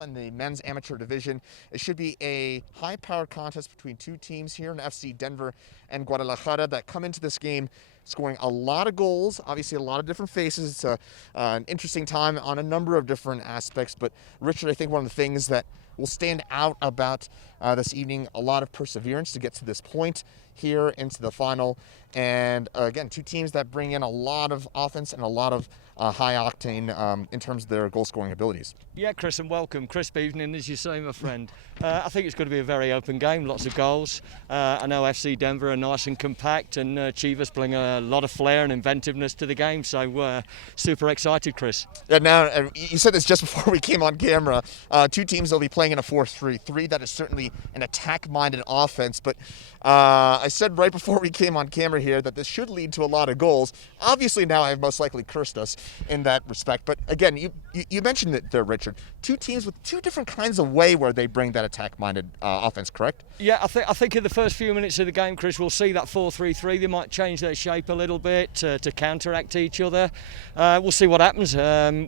In the men's amateur division. It should be a high-powered contest between two teams here in FC Denver and Guadalajara that come into this game scoring a lot of goals, obviously a lot of different faces. It's an interesting time on a number of different aspects. But Richard, I think one of the things that will stand out about this evening, a lot of perseverance to get to this point here into the final. And again, two teams that bring in a lot of offense and a lot of high octane in terms of their goal scoring abilities. Yeah, Chris, and welcome. Crisp evening, as you say, my friend. I think it's going to be a very open game, lots of goals. I know FC Denver are nice and compact, and Chivas bring a lot of flair and inventiveness to the game, so super excited, Chris. Yeah, now, you said this just before we came on camera. Two teams will be playing in a 4-3-3. That is certainly an attack-minded offense, but I said right before we came on camera here that this should lead to a lot of goals. Obviously, now I have most likely cursed us in that respect, but again, you mentioned it there, Richard. Two teams with two different kinds of way where they bring that attack-minded offense, correct? Yeah, I think in the first few minutes of the game, Chris, we'll see that 4-3-3. They might change their shape a little bit to counteract each other. We'll see what happens,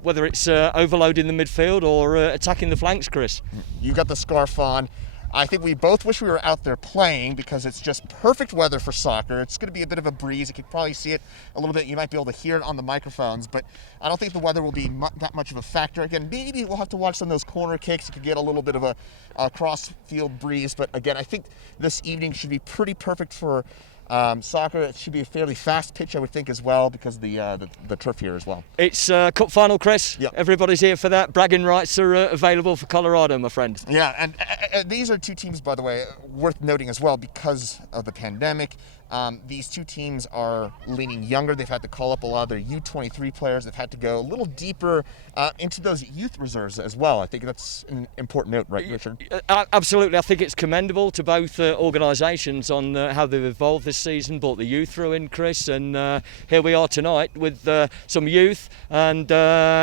whether it's overloading the midfield or attacking the flanks, Chris. You got the scarf on. I think we both wish we were out there playing because it's just perfect weather for soccer. It's going to be a bit of a breeze. You could probably see it a little bit. You might be able to hear it on the microphones, but I don't think the weather will be that much of a factor. Again, maybe we'll have to watch some of those corner kicks. You could get a little bit of a cross-field breeze, but again, I think this evening should be pretty perfect for soccer. It should be a fairly fast pitch, I would think, as well, because of the turf here as well. It's Cup final, Chris. Yep. Everybody's here for that. Bragging rights are available for Colorado, my friend. Yeah, and these are two teams, by the way, worth noting as well because of the pandemic. These two teams are leaning younger. They've had to call up a lot of their U23 players. They've had to go a little deeper into those youth reserves as well. I think that's an important note, right, Richard? Absolutely. I think it's commendable to both organisations on how they've evolved this season, brought the youth through in, Chris, and here we are tonight with some youth and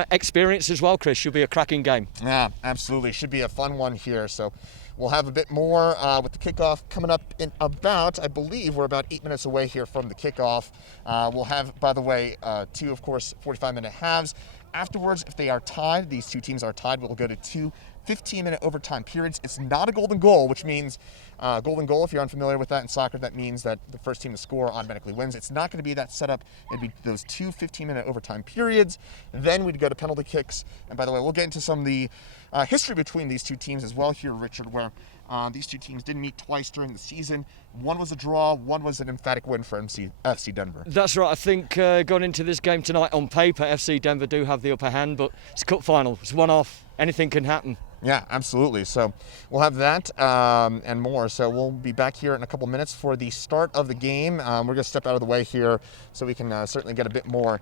experience as well, Chris. Should be a cracking game. Yeah, absolutely. Should be a fun one here. So we'll have a bit more with the kickoff coming up in about, I believe, we're about 8 minutes away here from the kickoff. We'll have, by the way, two, of course, 45-minute halves. Afterwards, if they are tied, these two teams are tied, we'll go to two 15-minute overtime periods. It's not a golden goal, which means golden goal, if you're unfamiliar with that in soccer, that means that the first team to score automatically wins. It's not going to be that setup. It'd be those two 15-minute overtime periods. Then we'd go to penalty kicks. And by the way, we'll get into some of the history between these two teams as well here, Richard, where these two teams didn't meet twice during the season. One was a draw, one was an emphatic win for FC Denver. That's right. I think going into this game tonight, on paper, FC Denver do have the upper hand, but it's cup final. It's one off. Anything can happen. Yeah, absolutely. So we'll have that and more. So we'll be back here in a couple minutes for the start of the game. We're going to step out of the way here so we can certainly get a bit more.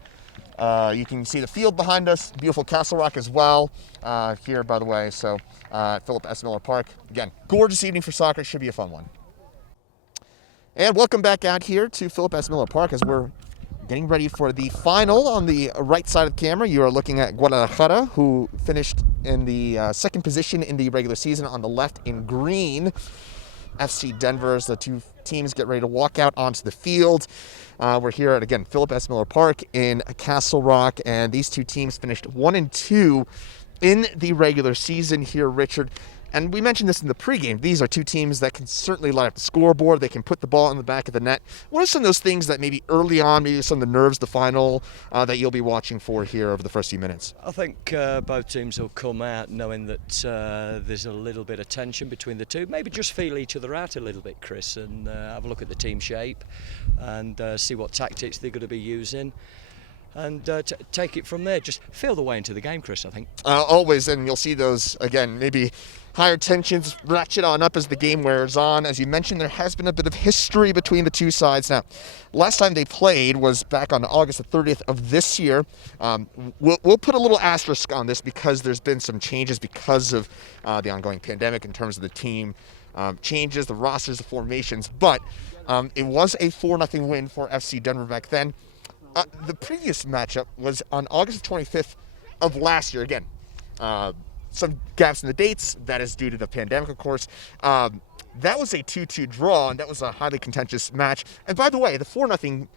You can see the field behind us, beautiful Castle Rock as well here, by the way. So Philip S. Miller Park. Again, gorgeous evening for soccer. It should be a fun one. And welcome back out here to Philip S. Miller Park as we're getting ready for the final. On the right side of the camera, you are looking at Guadalajara, who finished in the second position in the regular season. On the left in green, FC Denver, as the two teams get ready to walk out onto the field. We're here at, again, Philip S. Miller Park in Castle Rock, and these two teams finished 1-2 in the regular season here, Richard. And we mentioned this in the pregame. These are two teams that can certainly light up the scoreboard. They can put the ball in the back of the net. What are some of those things that maybe early on, maybe some of the nerves, the final, that you'll be watching for here over the first few minutes? I think both teams will come out knowing that there's a little bit of tension between the two. Maybe just feel each other out a little bit, Chris, and have a look at the team shape and see what tactics they're going to be using. And take it from there. Just feel the way into the game, Chris, I think. Always, and you'll see those, again, maybe higher tensions ratchet on up as the game wears on. As you mentioned, there has been a bit of history between the two sides. Now, last time they played was back on August the 30th of this year. We'll put a little asterisk on this because there's been some changes because of the ongoing pandemic in terms of the team changes, the rosters, the formations. But it was a 4-0 win for FC Denver back then. The previous matchup was on August 25th of last year. Again, some gaps in the dates. That is due to the pandemic, of course. That was a 2-2 draw, and that was a highly contentious match. And by the way, the 4-0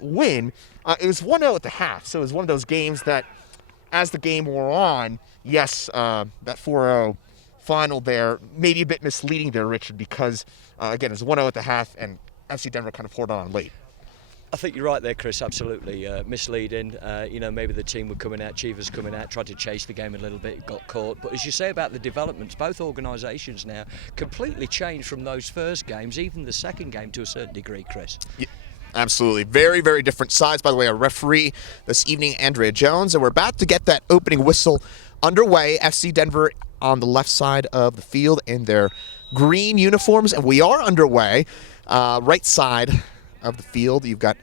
win, it was 1-0 at the half. So it was one of those games that as the game wore on, yes, that 4-0 final there, maybe a bit misleading there, Richard, because, again, it was 1-0 at the half, and FC Denver kind of poured on late. I think you're right there, Chris, absolutely. Misleading. Maybe the team were coming out, Chivas coming out, tried to chase the game a little bit, got caught. But as you say about the developments, both organisations now completely changed from those first games, even the second game to a certain degree, Chris. Yeah. Absolutely. Very, very different sides. By the way, our referee this evening, Andrea Jones, and we're about to get that opening whistle underway. FC Denver on the left side of the field in their green uniforms, and we are underway. Right side of the field, you've got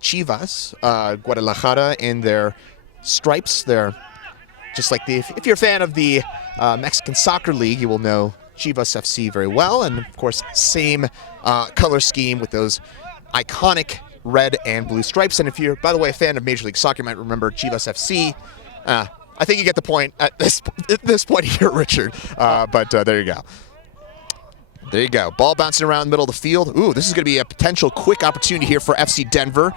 Chivas, Guadalajara in their stripes. They're just like if you're a fan of the Mexican Soccer League, you will know Chivas FC very well, and of course, same color scheme with those iconic red and blue stripes. And if you're, by the way, a fan of Major League Soccer, you might remember Chivas FC. I think you get the point at this point here, Richard. But there you go. There you go. Ball bouncing around the middle of the field. Ooh, this is going to be a potential quick opportunity here for FC Denver.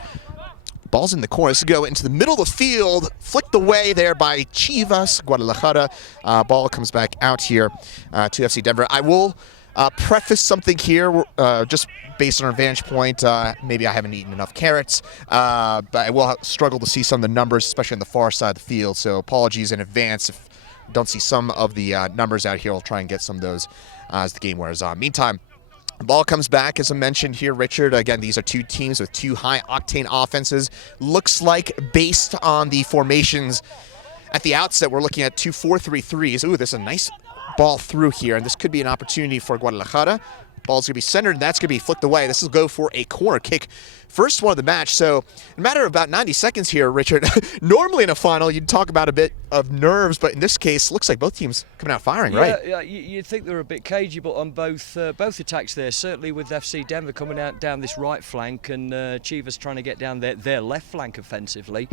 Ball's in the corner. This is going to go into the middle of the field. Flicked away there by Chivas, Guadalajara. Ball comes back out here to FC Denver. I will preface something here, just based on our vantage point. Maybe I haven't eaten enough carrots, but I will struggle to see some of the numbers, especially on the far side of the field. So apologies in advance if I don't see some of the numbers out here. I'll try and get some of those as the game wears on. Meantime, the ball comes back, as I mentioned here, Richard. Again, these are two teams with two high-octane offenses. Looks like, based on the formations at the outset, we're looking at 2 4-3-3s. Ooh, there's a nice ball through here, and this could be an opportunity for Guadalajara. Ball's going to be centered, and that's going to be flicked away. This will go for a corner kick. First one of the match. So, in a matter of about 90 seconds here, Richard, normally in a final, you'd talk about a bit of nerves, but in this case, looks like both teams coming out firing, right? Yeah, you'd think they were a bit cagey, but on both attacks there, certainly with FC Denver coming out down this right flank and Chivas trying to get down their left flank offensively.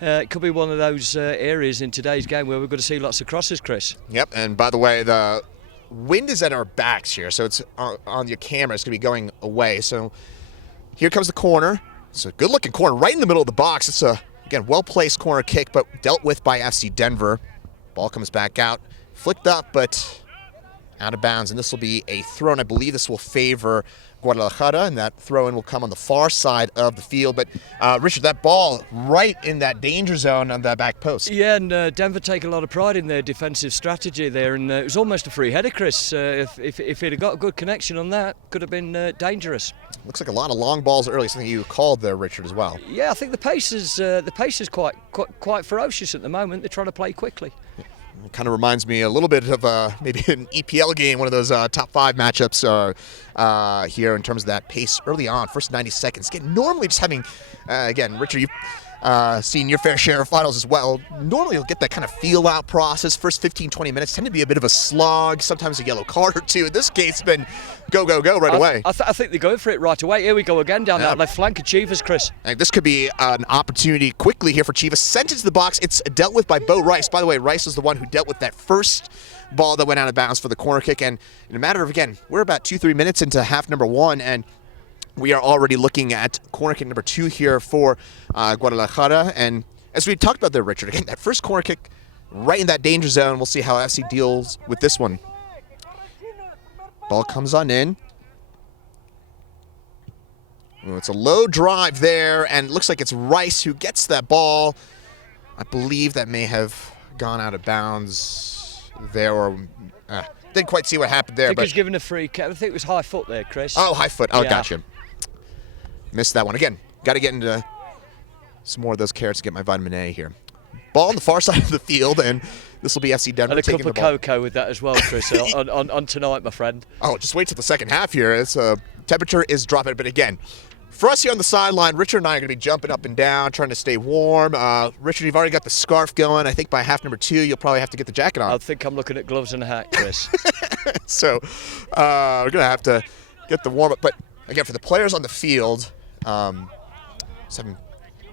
It could be one of those areas in today's game where we're going to see lots of crosses, Chris. Yep, and by the way, the wind is at our backs here, so it's on your camera. It's going to be going away. So here comes the corner. It's a good-looking corner right in the middle of the box. It's a, again, well-placed corner kick, but dealt with by FC Denver. Ball comes back out, flicked up, but out of bounds, and this will be a throw, and I believe this will favor Guadalajara, and that throw-in will come on the far side of the field. But, Richard, that ball right in that danger zone on that back post. Yeah, and Denver take a lot of pride in their defensive strategy there, and it was almost a free header, Chris. If it had got a good connection on that, could have been dangerous. Looks like a lot of long balls early, something you called there, Richard, as well. Yeah, I think the pace is quite ferocious at the moment. They're trying to play quickly. It kind of reminds me a little bit of maybe an EPL game, one of those top 5 matchups here in terms of that pace early on, first 90 seconds. Again, normally just having, again, Richard, you've seen your fair share of finals as well. Normally you'll get that kind of feel-out process. First 15, 20 minutes tend to be a bit of a slog, sometimes a yellow card or two. In this case, it's been go, go, go right away. I think they're going for it right away. Here we go again down that left flank of Chivas, Chris. And this could be an opportunity quickly here for Chivas. Sent into the box. It's dealt with by Bo Rice. By the way, Rice was the one who dealt with that first ball that went out of bounds for the corner kick. And in a matter of, again, we're about 2-3 minutes into half number 1, and we are already looking at corner kick number 2 here for Guadalajara. And as we talked about there, Richard, again, that first corner kick right in that danger zone. We'll see how FC deals with this one. Ball comes on in. Ooh, it's a low drive there, and it looks like it's Rice who gets that ball. I believe that may have gone out of bounds there, or didn't quite see what happened there. I think he was given a free kick. I think it was high foot there, Chris. Oh, high foot. Oh, yeah. Gotcha. Missed that one. Again, got to get into some more of those carrots to get my vitamin A here. Ball on the far side of the field, and this will be FC Denver and a taking cup of the ball. cocoa with that as well, Chris, on tonight, my friend. Oh, just wait till the second half here. It's temperature is dropping, but again, for us here on the sideline, Richard and I are going to be jumping up and down, trying to stay warm. Richard, you've already got the scarf going. I think by half number 2, you'll probably have to get the jacket on. I think I'm looking at gloves and a hat, Chris. So we're going to have to get the warm-up. But again, for the players on the field, having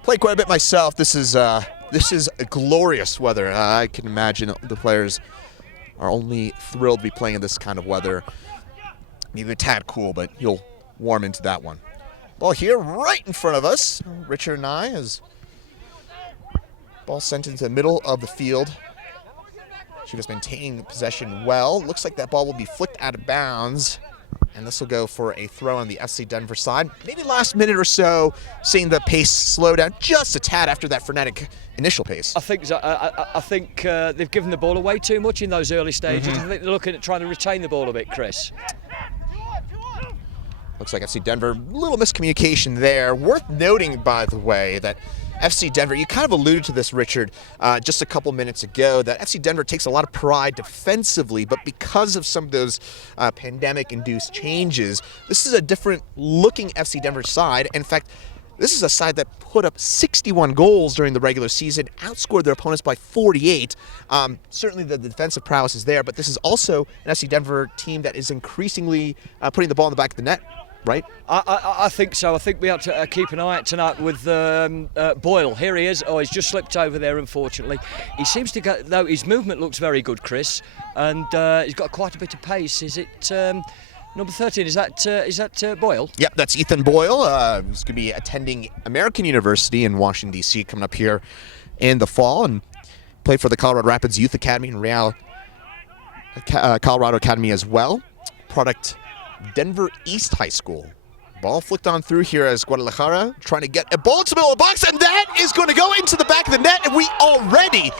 played quite a bit myself, this is glorious weather. I can imagine the players are only thrilled to be playing in this kind of weather. Maybe a tad cool, but you'll warm into that one. Ball here right in front of us. Richard and I, as Ball sent into the middle of the field. She was maintaining possession well. Looks like that ball will be flicked out of bounds. And this will go for a throw on the FC Denver side. Maybe last minute or so, seeing the pace slow down just a tad after that frenetic initial pace. I think they've given the ball away too much in those early stages. I think they're looking at trying to retain the ball a bit, Chris. Looks like FC Denver, a little miscommunication there. Worth noting, by the way, that FC Denver, you kind of alluded to this, Richard, just a couple minutes ago, that FC Denver takes a lot of pride defensively, but because of some of those pandemic-induced changes, this is a different-looking FC Denver side. In fact, this is a side that put up 61 goals during the regular season, outscored their opponents by 48. Certainly the defensive prowess is there, but this is also an FC Denver team that is increasingly putting the ball in the back of the net. Right? I think so. I think we have to keep an eye out tonight with Boyle. Here he is. Oh, he's just slipped over there, unfortunately. He seems to go, though, his movement looks very good, Chris, and he's got quite a bit of pace. Is it number 13? Is that Boyle? Yep, that's Ethan Boyle. He's going to be attending American University in Washington, D.C. coming up here in the fall, and played for the Colorado Rapids Youth Academy and Real Colorado Academy as well. Product Denver East High School. Ball flicked on through here as Guadalajara trying to get a ball into the middle of the box, and that is going to go into the back of the net, and we already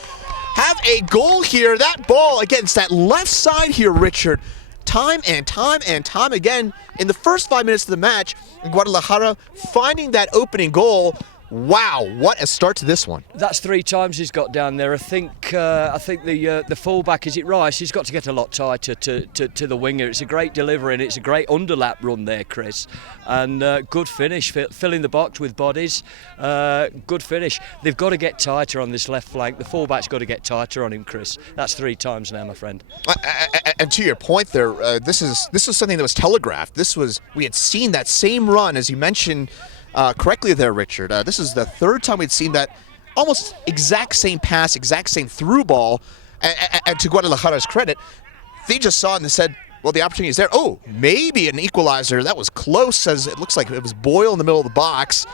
have a goal here. That ball against that left side here, Richard, time and time and time again in the first 5 minutes of the match, Guadalajara finding that opening goal. Wow, what a start to this one. That's 3 times he's got down there. I think the fullback, is it Rios? He's got to get a lot tighter to the winger. It's a great delivery and it's a great underlap run there, Chris. And good finish, filling the box with bodies. Good finish. They've got to get tighter on this left flank. The fullback's got to get tighter on him, Chris. That's 3 times now, my friend. And to your point there, this is something that was telegraphed. We had seen that same run, as you mentioned correctly there, Richard. This is the 3rd time we'd seen that almost exact same pass, exact same through ball. And to Guadalajara's credit, they just saw it and said, well, the opportunity is there. Oh, maybe an equalizer. That was close, as it looks like it was Boyle in the middle of the box.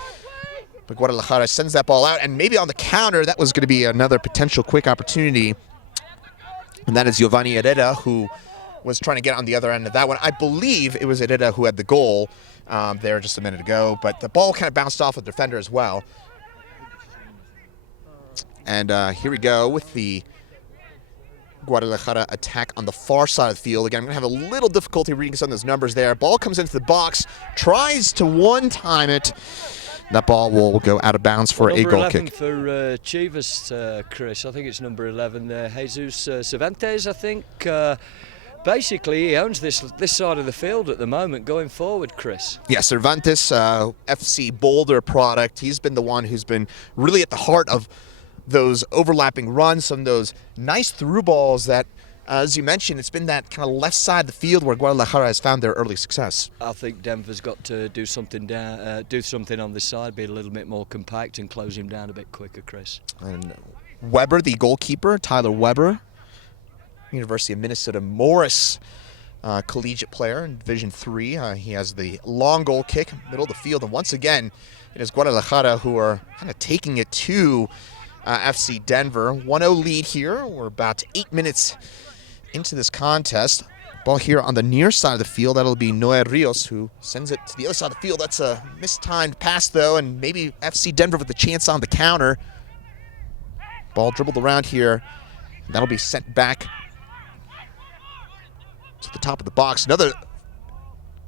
But Guadalajara sends that ball out, and maybe on the counter, that was going to be another potential quick opportunity. And that is Giovanni Herrera, who was trying to get on the other end of that one. I believe it was Herrera who had the goal there just a minute ago, but the ball kind of bounced off the defender as well. And here we go with the Guadalajara attack on the far side of the field. Again, I'm going to have a little difficulty reading some of those numbers there. Ball comes into the box, tries to one-time it. That ball will go out of bounds for a goal kick. For Chivas, Chris. I think it's number 11, Jesus Cervantes, I think. Basically, he owns this side of the field at the moment going forward, Chris. Yeah, Cervantes, FC Boulder product. He's been the one who's been really at the heart of those overlapping runs, some of those nice through balls that, as you mentioned, it's been that kind of left side of the field where Guadalajara has found their early success. I think Denver's got to do something on this side, be a little bit more compact and close him down a bit quicker, Chris. And Weber, the goalkeeper, Tyler Weber, University of Minnesota Morris collegiate player in Division III. He has the long goal kick, middle of the field, and once again, it is Guadalajara who are kind of taking it to FC Denver. 1-0 lead here. We're about 8 minutes into this contest. Ball here on the near side of the field. That'll be Noé Rios who sends it to the other side of the field. That's a mistimed pass, though, and maybe FC Denver with the chance on the counter. Ball dribbled around here. That'll be sent back to the top of the box. Another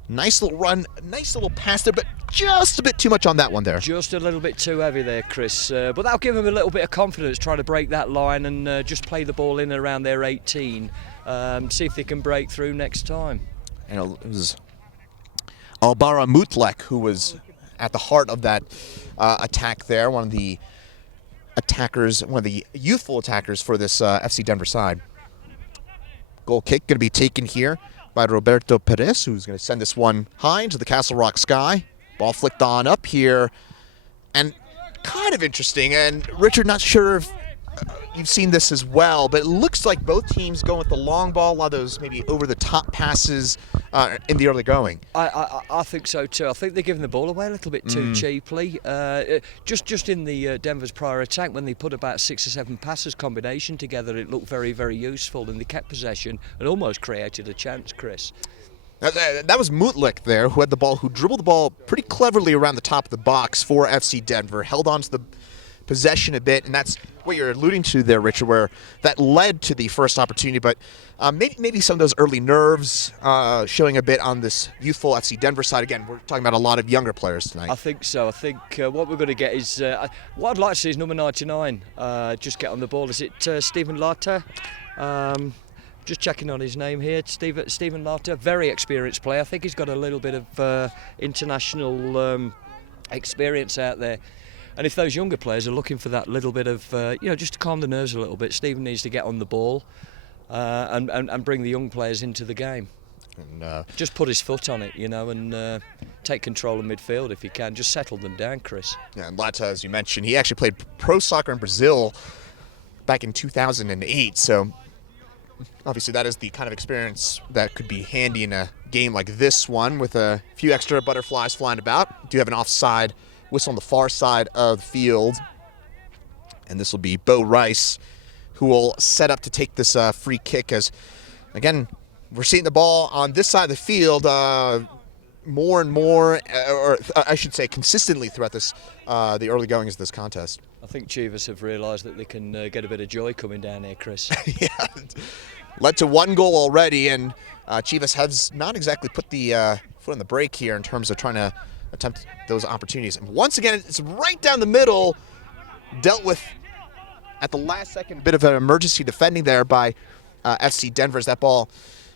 nice little run, nice little pass there, but just a bit too much on that one there. Just a little bit too heavy there, Chris. But that'll give him a little bit of confidence trying to break that line and just play the ball in around their 18. See if they can break through next time. And it was Albara Mutlek who was at the heart of that attack there. One of the attackers, one of the youthful attackers for this FC Denver side. Goal kick going to be taken here by Roberto Perez, who's going to send this one high into the Castle Rock sky. Ball flicked on up here. And kind of interesting, and Richard, not sure if you've seen this as well, but it looks like both teams going with the long ball, a lot of those maybe over-the-top passes in the early going. I think so too. I think they're giving the ball away a little bit too cheaply. Just in the Denver's prior attack, when they put about 6 or 7 passes combination together, it looked very, very useful, and they kept possession and almost created a chance, Chris. That was Mutlik there, who had the ball, who dribbled the ball pretty cleverly around the top of the box for FC Denver, held on to the possession a bit, and that's what you're alluding to there, Richard, where that led to the first opportunity, but maybe some of those early nerves showing a bit on this youthful FC Denver side. Again, we're talking about a lot of younger players tonight. I think so. I think what we're going to get is, what I'd like to see is number 99 just get on the ball. Is it Stephen Latta? Just checking on his name here. Stephen Latta, very experienced player. I think he's got a little bit of international experience out there. And if those younger players are looking for that little bit of, just to calm the nerves a little bit, Stephen needs to get on the ball and bring the young players into the game. And, just put his foot on it, and take control of midfield if he can. Just settle them down, Chris. Yeah, and Latta, as you mentioned, he actually played pro soccer in Brazil back in 2008. So obviously that is the kind of experience that could be handy in a game like this one with a few extra butterflies flying about. Do have an offside whistle on the far side of the field, and this will be Bo Rice, who will set up to take this free kick. As again, we're seeing the ball on this side of the field more and more, or I should say consistently throughout this the early goings of this contest. I think Chivas have realised that they can get a bit of joy coming down here, Chris. Yeah, led to 1 goal already, and Chivas has not exactly put the foot on the brake here in terms of trying to attempt those opportunities. And once again, it's right down the middle, dealt with at the last second. Bit of an emergency defending there by FC Denver as that ball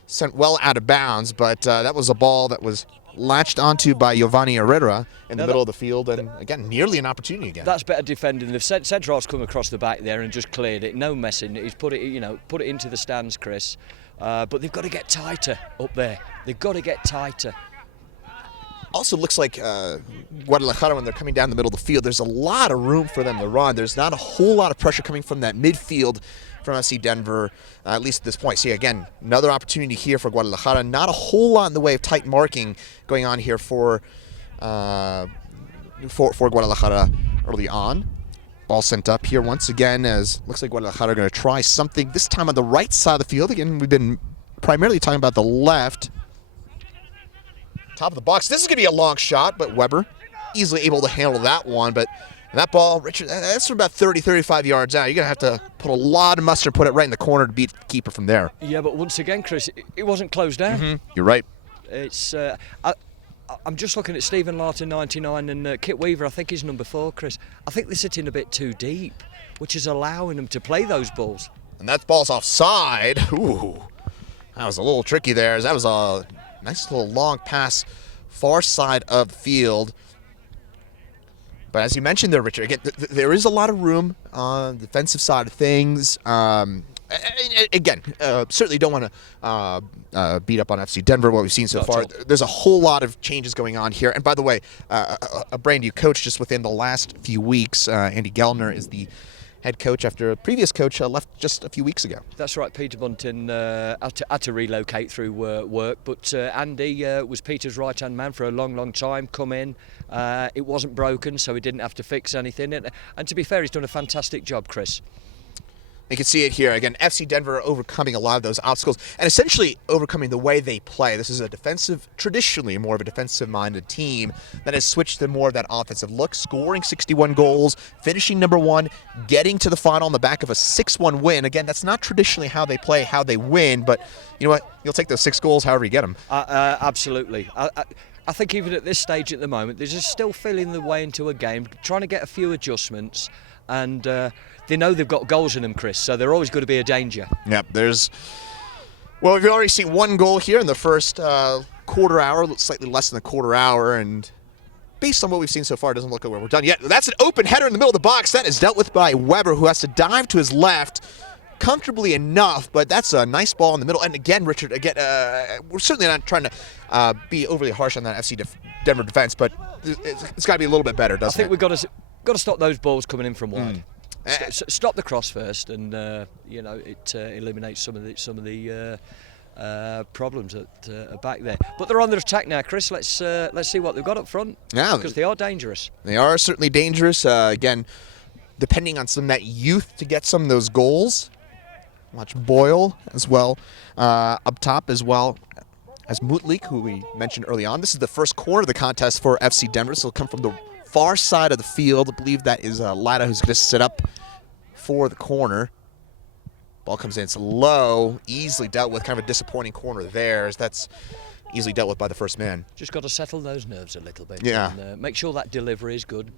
sent well out of bounds, but that was a ball that was latched onto by Giovanni Herrera in the middle of the field, and again, nearly an opportunity again. That's better defending. The centre half's come across the back there and just cleared it. No messing. He's put it into the stands, Chris. But they've got to get tighter up there. They've got to get tighter. Also looks like Guadalajara, when they're coming down the middle of the field, there's a lot of room for them to run. There's not a whole lot of pressure coming from that midfield from FC Denver, at least at this point. See, again, another opportunity here for Guadalajara. Not a whole lot in the way of tight marking going on here for Guadalajara early on. Ball sent up here once again, as looks like Guadalajara are going to try something, this time on the right side of the field. Again, we've been primarily talking about the left. Top of the box. This is going to be a long shot, but Weber easily able to handle that one. But that ball, Richard, that's from about 30, 35 yards out. You're going to have to put a lot of mustard, put it right in the corner to beat the keeper from there. Yeah, but once again, Chris, it wasn't closed down. Mm-hmm. You're right. It's I'm just looking at Stephen Latta, 99, and Kit Weaver, I think he's number 4, Chris. I think they're sitting a bit too deep, which is allowing them to play those balls. And that ball's offside. Ooh, that was a little tricky there, as that was a nice little long pass, far side of the field. But as you mentioned there, Richard, again, there is a lot of room on the defensive side of things. Again, certainly don't want to beat up on FC Denver, what we've seen so far. There's a whole lot of changes going on here. And by the way, a brand new coach just within the last few weeks. Andy Gellner is the head coach after a previous coach left just a few weeks ago. That's right. Peter Bunting had to relocate through work, but Andy was Peter's right-hand man for a long, long time. Come in, it wasn't broken, so he didn't have to fix anything. And to be fair, he's done a fantastic job, Chris. You can see it here. Again, FC Denver overcoming a lot of those obstacles and essentially overcoming the way they play. This is a traditionally more of a defensive-minded team that has switched to more of that offensive look, scoring 61 goals, finishing number 1, getting to the final on the back of a 6-1 win. Again, that's not traditionally how they play, how they win, but you know what? You'll take those 6 goals however you get them. Absolutely. I think even at this stage at the moment, they're just still feeling the way into a game, trying to get a few adjustments, and they know they've got goals in them, Chris, so they're always going to be a danger. Yep, well, we've already seen 1 goal here in the first quarter hour, slightly less than a quarter hour, and based on what we've seen so far, it doesn't look like we're done yet. That's an open header in the middle of the box. That is dealt with by Weber, who has to dive to his left comfortably enough, but that's a nice ball in the middle. And again, Richard, we're certainly not trying to be overly harsh on that FC Denver defense, but it's got to be a little bit better, doesn't it? I think we've got to stop those balls coming in from wide. Stop the cross first, and it eliminates some of the problems that are back there. But they're on the attack now, Chris. Let's see what they've got up front. Yeah, because they are dangerous. They are certainly dangerous. Again, depending on some of that youth to get some of those goals. Watch Boyle as well up top as well as Mutlik, who we mentioned early on. This is the first corner of the contest for FC Denver, so it'll come from the far side of the field. I believe that is Lada who's going to sit up for the corner. Ball comes in, it's low, easily dealt with. Kind of a disappointing corner there. That's easily dealt with by the first man. Just got to settle those nerves a little bit. Yeah. And make sure that delivery is good.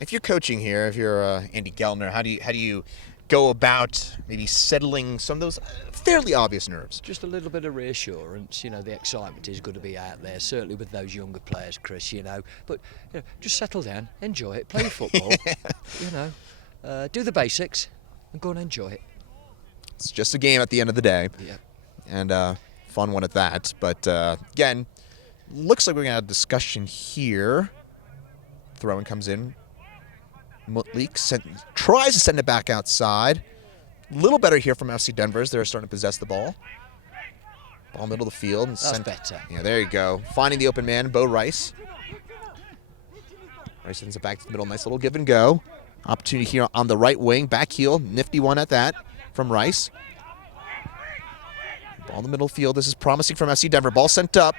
If you're coaching here, if you're Andy Gellner, how do you go about maybe settling some of those fairly obvious nerves? Just a little bit of reassurance. The excitement is going to be out there, certainly with those younger players, Chris. But just settle down, enjoy it, play football. Do the basics and go and enjoy it. It's just a game at the end of the day. Yeah. And fun one at that. But again, looks like we're going to have a discussion here. Throw-in comes in. Mutlik tries to send it back outside. A little better here from FC Denver as they're starting to possess the ball. Ball middle of the field. And That's better. Yeah, there you go. Finding the open man, Bo Rice. Rice sends it back to the middle. Nice little give and go. Opportunity here on the right wing. Back heel. Nifty one at that from Rice. Ball in the middle field. This is promising from FC Denver. Ball sent up.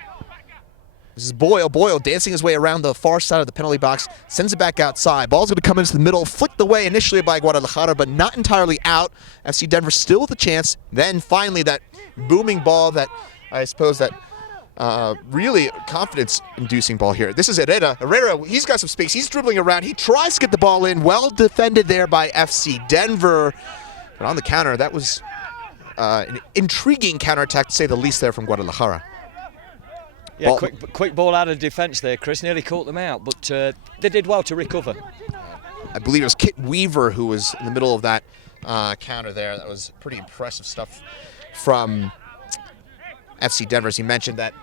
This is Boyle. Boyle dancing his way around the far side of the penalty box. Sends it back outside. Ball's going to come into the middle. Flicked away initially by Guadalajara, but not entirely out. FC Denver still with a chance. Then finally that booming ball that I suppose that really confidence-inducing ball here. This is Herrera. Herrera, he's got some space. He's dribbling around. He tries to get the ball in. Well defended there by FC Denver. But on the counter, that was an intriguing counterattack, to say the least, there from Guadalajara. Yeah, quick ball out of defence there, Chris. Nearly caught them out, but they did well to recover. I believe it was Kit Weaver who was in the middle of that counter there. That was pretty impressive stuff from FC Denver. As you mentioned, that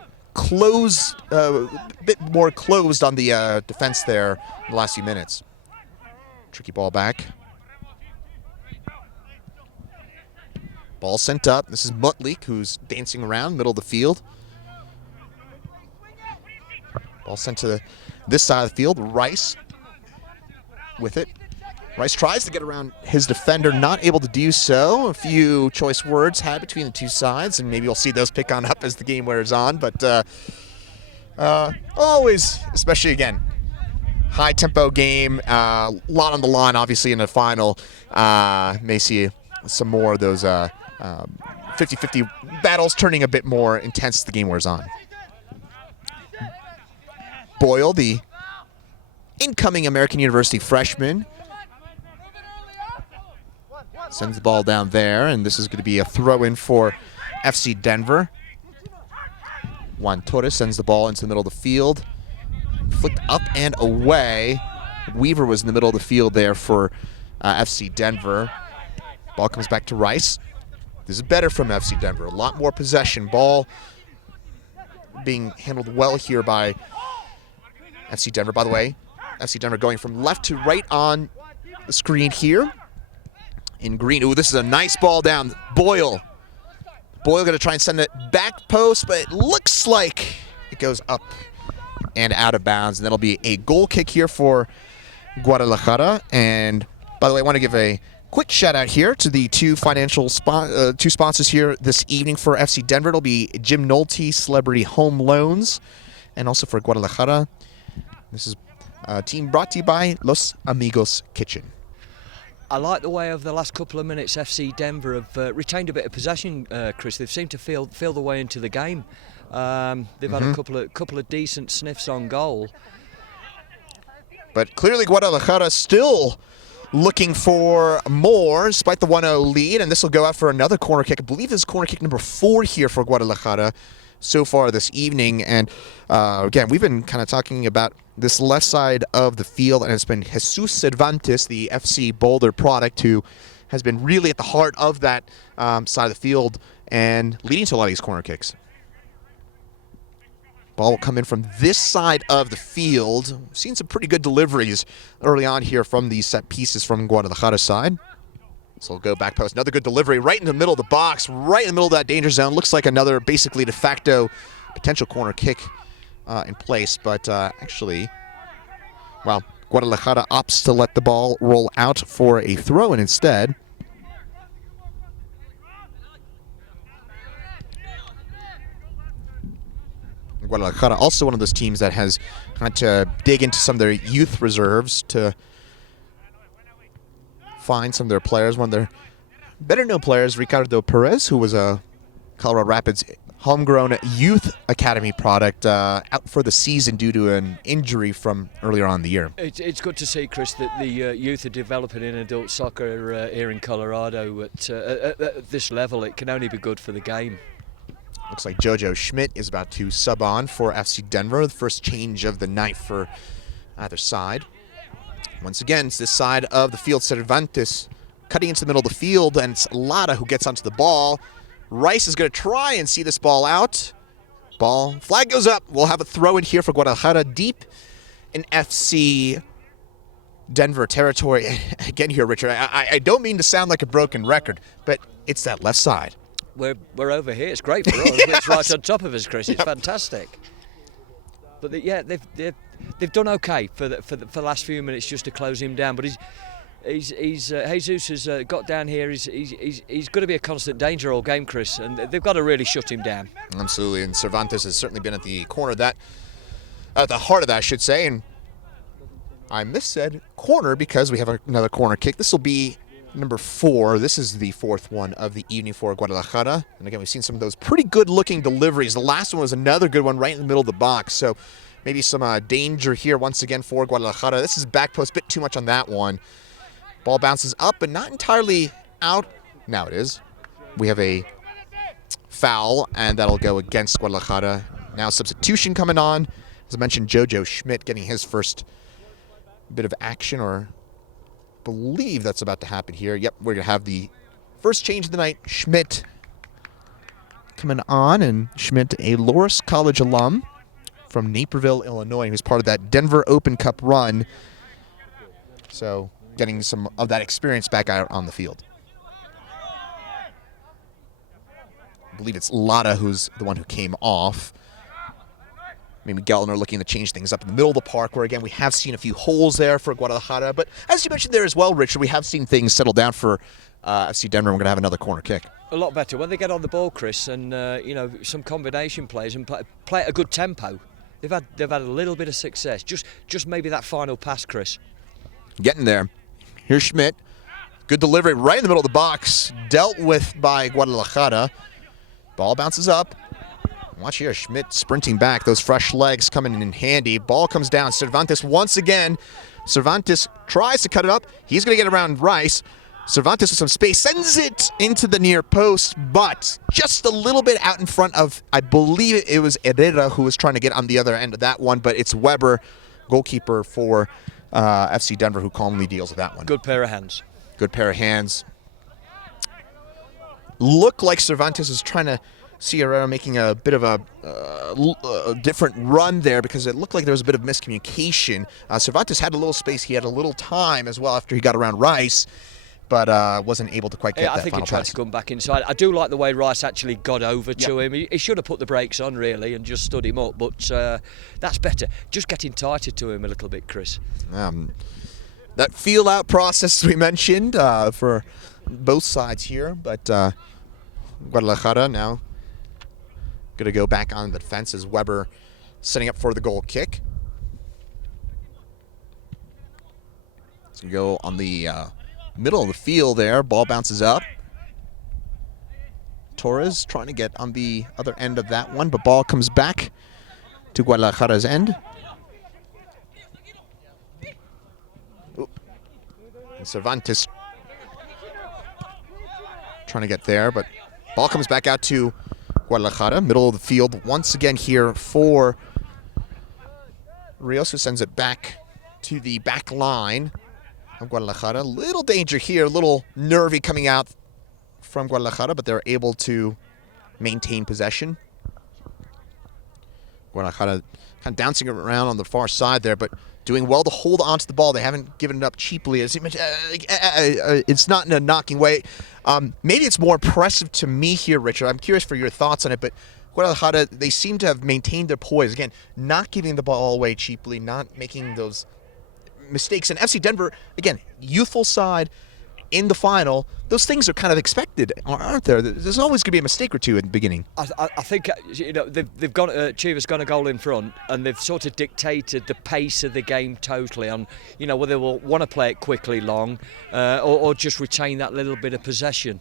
a bit more closed on the defense there in the last few minutes. Tricky ball back. Ball sent up. This is Mutlik, who's dancing around middle of the field. Ball sent to this side of the field. Rice with it. Rice tries to get around his defender, not able to do so. A few choice words had between the two sides, and maybe you'll see those pick on up as the game wears on. But always, especially again, high-tempo game, a lot on the line, obviously, in the final. May see some more of those 50-50 battles turning a bit more intense as the game wears on. Boyle, the incoming American University freshman, sends the ball down there, and this is going to be a throw-in for FC Denver. Juan Torres sends the ball into the middle of the field. Flicked up and away. Weaver was in the middle of the field there for FC Denver. Ball comes back to Rice. This is better from FC Denver. A lot more possession. Ball being handled well here by FC Denver. By the way, FC Denver going from left to right on the screen here. In green. Ooh, this is a nice ball down. Boyle. Boyle going to try and send it back post, but it looks like it goes up and out of bounds. And that'll be a goal kick here for Guadalajara. And by the way, I want to give a quick shout out here to the two sponsors here this evening for FC Denver. It'll be Jim Nolte Celebrity Home Loans, and also for Guadalajara. This is a team brought to you by Los Amigos Kitchen. I like the way of the last couple of minutes FC Denver have retained a bit of possession, Chris. They've seemed to feel the way into the game. They've had a couple of decent sniffs on goal. But clearly Guadalajara still looking for more, despite the 1-0 lead, and this will go out for another corner kick. I believe this is corner kick number 4 here for Guadalajara so far this evening. And again, we've been kind of talking about this left side of the field, and it's been Jesus Cervantes, the FC Boulder product, who has been really at the heart of that side of the field and leading to a lot of these corner kicks. Ball will come in from this side of the field. We've seen some pretty good deliveries early on here from these set pieces from Guadalajara side. So we'll go back post. Another good delivery right in the middle of the box, right in the middle of that danger zone. Looks like another basically de facto potential corner kick in place. But actually, well, Guadalajara opts to let the ball roll out for a throw-in instead. Guadalajara also one of those teams that has had to dig into some of their youth reserves to find some of their players. One of their better-known players, Ricardo Perez, who was a Colorado Rapids homegrown youth academy product, out for the season due to an injury from earlier on in the year. It's good to see, Chris, that the youth are developing in adult soccer here in Colorado at this level. It can only be good for the game. Looks like Jojo Schmidt is about to sub on for FC Denver. The first change of the night for either side. Once again, it's this side of the field. Cervantes cutting into the middle of the field, and it's Lara who gets onto the ball. Rice is going to try and see this ball out. Flag goes up. We'll have a throw in here for Guadalajara deep in FC Denver territory. Again here, Richard, I don't mean to sound like a broken record, but it's that left side. We're over here. It's great for us. Yes. It's right on top of us, Chris. It's fantastic. But they've done okay for the last few minutes just to close him down. But Jesus has got down here. He's going to be a constant danger all game, Chris, and they've got to really shut him down. Absolutely, and Cervantes has certainly been at the corner of that, at the heart of that, I should say. And I missaid corner because we have another corner kick. This will be number 4. This is the 4th one of the evening for Guadalajara. And again, we've seen some of those pretty good-looking deliveries. The last one was another good one right in the middle of the box. So maybe some danger here once again for Guadalajara. This is back post, a bit too much on that one. Ball bounces up, but not entirely out. Now it is. We have a foul, and that'll go against Guadalajara. Now substitution coming on. As I mentioned, Jojo Schmidt getting his first bit of action, or believe that's about to happen here. Yep, we're going to have the first change of the night. Schmidt coming on, and Schmidt, a Loras College alum from Naperville, Illinois, who's part of that Denver Open Cup run. So getting some of that experience back out on the field. I believe it's Lara who's the one who came off. Maybe Gellner looking to change things up in the middle of the park, where, again, we have seen a few holes there for Guadalajara. But as you mentioned there as well, Richard, we have seen things settle down for FC Denver. We're going to have another corner kick. A lot better. When they get on the ball, Chris, and, some combination plays and play at a good tempo, they've had a little bit of success. Just maybe that final pass, Chris. Getting there. Here's Schmidt. Good delivery right in the middle of the box. Dealt with by Guadalajara. Ball bounces up. Watch here, Schmidt sprinting back. Those fresh legs coming in handy. Ball comes down. Cervantes once again. Cervantes tries to cut it up. He's going to get around Rice. Cervantes with some space sends it into the near post, but just a little bit out in front of, I believe it was Herrera who was trying to get on the other end of that one, but it's Weber, goalkeeper for FC Denver, who calmly deals with that one. Good pair of hands. Good pair of hands. Looked like Cervantes is trying to see Herrera making a bit of a different run there, because it looked like there was a bit of miscommunication. Cervantes had a little space. He had a little time as well after he got around Rice, but wasn't able to quite get that final pass. I think he tried to come back inside. I do like the way Rice actually got over to him. He should have put the brakes on, really, and just stood him up, but that's better. Just getting tighter to him a little bit, Chris. That feel-out process we mentioned for both sides here, but Guadalajara now going to go back on the defense as Weber setting up for the goal kick. It's going to go on the middle of the field there. Ball bounces up. Torres trying to get on the other end of that one, but ball comes back to Guadalajara's end. And Cervantes trying to get there, but ball comes back out to Guadalajara, middle of the field once again here for Rios, who sends it back to the back line of Guadalajara. Little danger here, a little nervy coming out from Guadalajara, but they're able to maintain possession. Guadalajara kind of bouncing around on the far side there, but doing well to hold onto the ball. They haven't given it up cheaply. As you mentioned, it's not in a knocking way. Maybe it's more impressive to me here, Richard. I'm curious for your thoughts on it, but Guadalajara, they seem to have maintained their poise. Again, not giving the ball away cheaply, not making those mistakes. And FC Denver, again, youthful side in the final, those things are kind of expected, aren't there? There's always going to be a mistake or two at the beginning. I think they've got Chivas got a goal in front, and they've sort of dictated the pace of the game totally on whether they will want to play it quickly, long, or just retain that little bit of possession.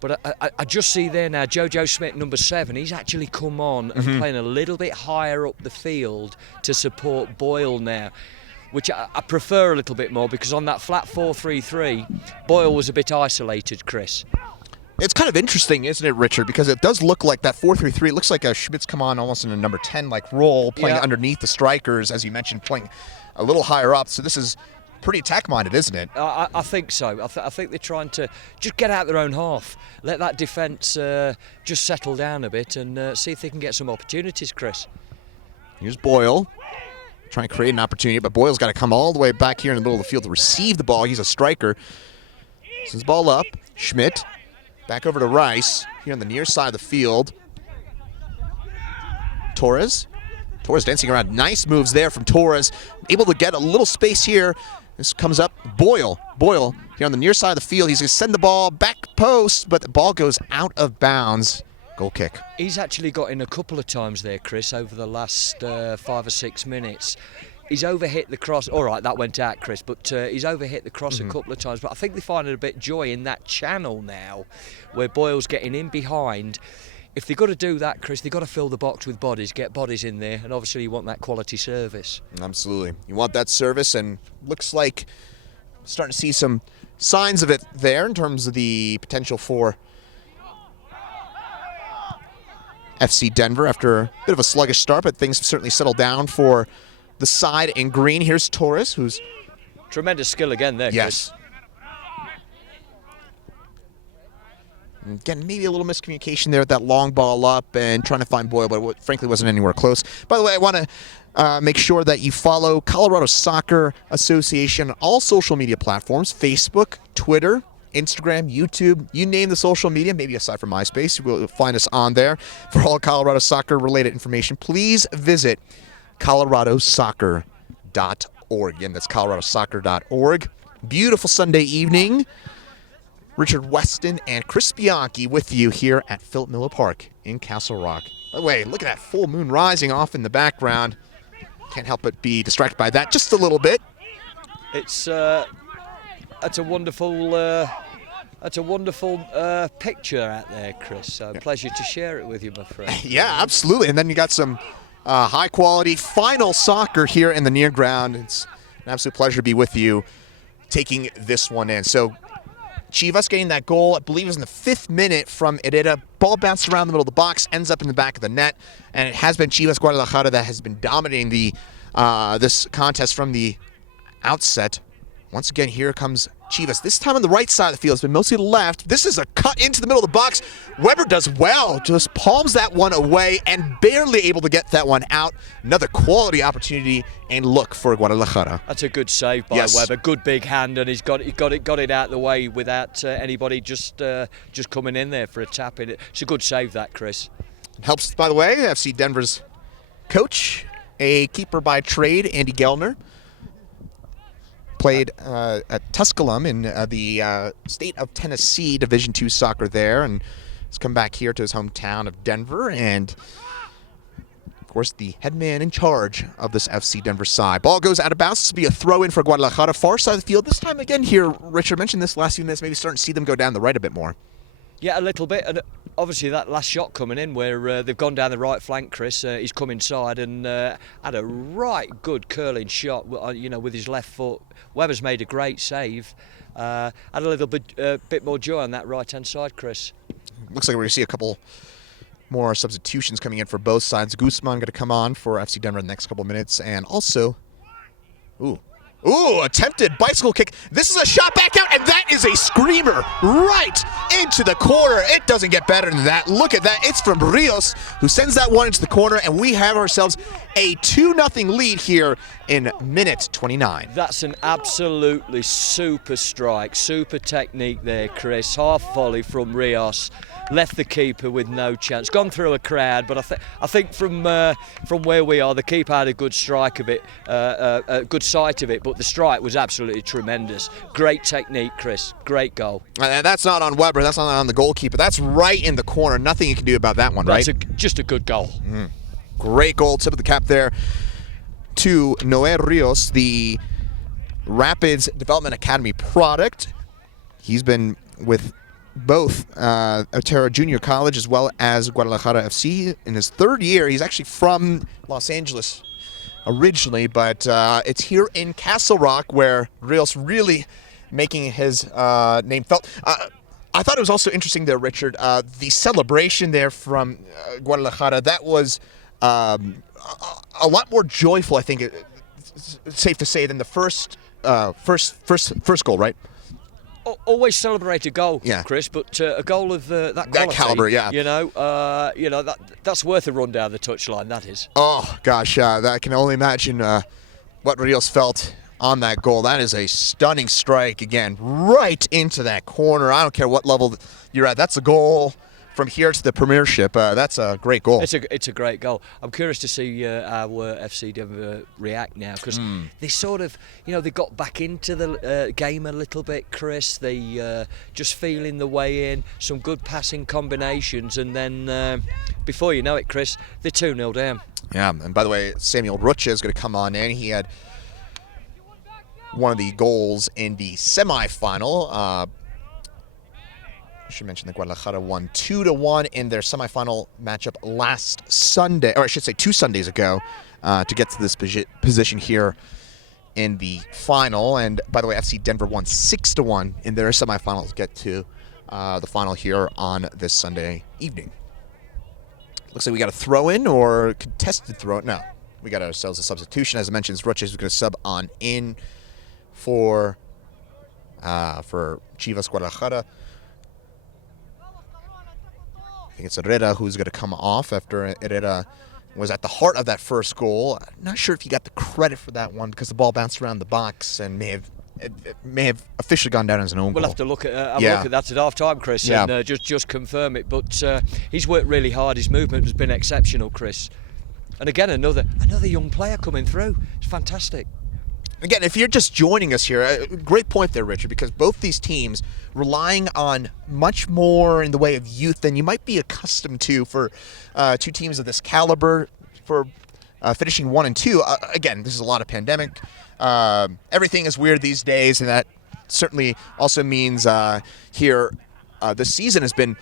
But I just see there now, Jojo Smith, number 7, he's actually come on and playing a little bit higher up the field to support Boyle now, which I prefer a little bit more, because on that flat 4-3-3, Boyle was a bit isolated, Chris. It's kind of interesting, isn't it, Richard? Because it does look like that 4-3-3. It looks like Schmidt's come on almost in a number 10 like role, playing underneath the strikers, as you mentioned, playing a little higher up. So this is pretty attack-minded, isn't it? I think so. I think they're trying to just get out their own half, let that defence just settle down a bit, and see if they can get some opportunities, Chris. Here's Boyle, trying to create an opportunity, but Boyle's got to come all the way back here in the middle of the field to receive the ball. He's a striker. Sends ball up. Schmidt back over to Rice here on the near side of the field. Torres dancing around. Nice moves there from Torres. Able to get a little space here. This comes up. Boyle here on the near side of the field. He's going to send the ball back post, but the ball goes out of bounds. Goal kick. He's actually got in a couple of times there, Chris, over the last 5 or 6 minutes. He's overhit the cross. All right, that went out, Chris, but he's overhit the cross a couple of times. But I think they find it a bit joy in that channel now, where Boyle's getting in behind. If they've got to do that, Chris, they've got to fill the box with bodies, get bodies in there, and obviously you want that quality service. Absolutely. You want that service, and looks like starting to see some signs of it there in terms of the potential for FC Denver after a bit of a sluggish start, but things have certainly settled down for the side in green. Here's Torres, who's... Tremendous skill again there, yes. Chris. Again, maybe a little miscommunication there with that long ball up and trying to find Boyle, but it frankly wasn't anywhere close. By the way, I want to make sure that you follow Colorado Soccer Association on all social media platforms, Facebook, Twitter, Instagram, YouTube, you name the social media, maybe aside from MySpace, you will find us on there. For all Colorado Soccer related information, please visit coloradosoccer.org. Again, that's coloradosoccer.org. Beautiful Sunday evening. Richard Weston and Chris Bianchi with you here at Philip Miller Park in Castle Rock. By the way, look at that full moon rising off in the background. Can't help but be distracted by that just a little bit. It's that's a wonderful picture out there, Chris. Pleasure to share it with you, my friend. Yeah, absolutely. And then you got some high quality final soccer here in the near ground. It's an absolute pleasure to be with you taking this one in. So Chivas getting that goal, I believe it was in the 5th minute from Herrera. Ball bounced around the middle of the box, ends up in the back of the net, and it has been Chivas Guadalajara that has been dominating the this contest from the outset. Once again, here comes Chivas. This time on the right side of the field. It's been mostly the left. This is a cut into the middle of the box. Weber does well. Just palms that one away and barely able to get that one out. Another quality opportunity and look for Guadalajara. That's a good save by Weber. Good big hand, and he's got it out of the way without anybody just coming in there for a tap in it. It's a good save that, Chris. Helps, by the way, FC Denver's coach, a keeper by trade, Andy Gellner. Played at Tusculum in the state of Tennessee, Division II soccer there, and has come back here to his hometown of Denver, and of course the head man in charge of this FC Denver side. Ball goes out of bounds. This will be a throw-in for Guadalajara, far side of the field. This time again here, Richard mentioned this last few minutes, maybe starting to see them go down the right a bit more. Yeah, a little bit, and obviously that last shot coming in where they've gone down the right flank, Chris, he's come inside and had a right good curling shot, with his left foot. Weber's made a great save. Had a little bit more joy on that right-hand side, Chris. Looks like we're going to see a couple more substitutions coming in for both sides. Guzman going to come on for FC Denver in the next couple of minutes, and also, Ooh, attempted bicycle kick. This is a shot back out, and that is a screamer right into the corner. It doesn't get better than that. Look at that. It's from Rios, who sends that one into the corner, and we have ourselves a 2-0 lead here in minute 29. That's an absolutely super strike, super technique there, Chris. Half volley from Rios. Left the keeper with no chance. Gone through a crowd, but I think from where we are, the keeper had a good strike of it, a good sight of it. But the strike was absolutely tremendous. Great technique, Chris. Great goal. And that's not on Weber. That's not on the goalkeeper. That's right in the corner. Nothing you can do about that one, right? That's just a good goal. Great goal. Tip of the cap there to Noé Rios, the Rapids Development Academy product. He's been with both Otero Junior College as well as Guadalajara FC in his third year. He's actually from Los Angeles originally, but it's here in Castle Rock where Rios really making his name felt. I thought it was also interesting there, Richard, the celebration there from Guadalajara. That was a lot more joyful, I think it's safe to say, than the first goal, right? Always celebrate a goal, yeah, Chris, but a goal of that quality, that caliber, yeah. That's worth a run down the touchline. That is. Oh gosh, I can only imagine what Rios felt on that goal. That is a stunning strike again, right into that corner. I don't care what level you're at. That's a goal from here to the Premiership. That's a great goal. It's a great goal. I'm curious to see our FC Denver react now, because they sort of, they got back into the game a little bit, Chris. They just feeling the way in, some good passing combinations, and then before you know it, Chris, they're 2-0 down. Yeah, and by the way, Samuel Rucha is going to come on in. He had one of the goals in the semifinal. I should mention that Guadalajara won 2-1 in their semifinal matchup last Sunday, or I should say 2 Sundays ago, to get to this position here in the final. And by the way, FC Denver won 6-1 in their semifinals to get to the final here on this Sunday evening. Looks like we got a throw-in or contested throw-in. No, we got ourselves a substitution. As I mentioned, Roches is going to sub on in for Chivas Guadalajara. I think it's Herrera who's going to come off after Herrera was at the heart of that first goal. I'm not sure if he got the credit for that one because the ball bounced around the box and may have officially gone down as an own goal. We'll have to look at that at half time, Chris, and just confirm it. But he's worked really hard. His movement has been exceptional, Chris. And again, another young player coming through. It's fantastic. Again, if you're just joining us here, great point there, Richard, because both these teams relying on much more in the way of youth than you might be accustomed to for two teams of this caliber for finishing 1 and 2. Again, this is a lot of pandemic. Everything is weird these days, and that certainly also means here the season has been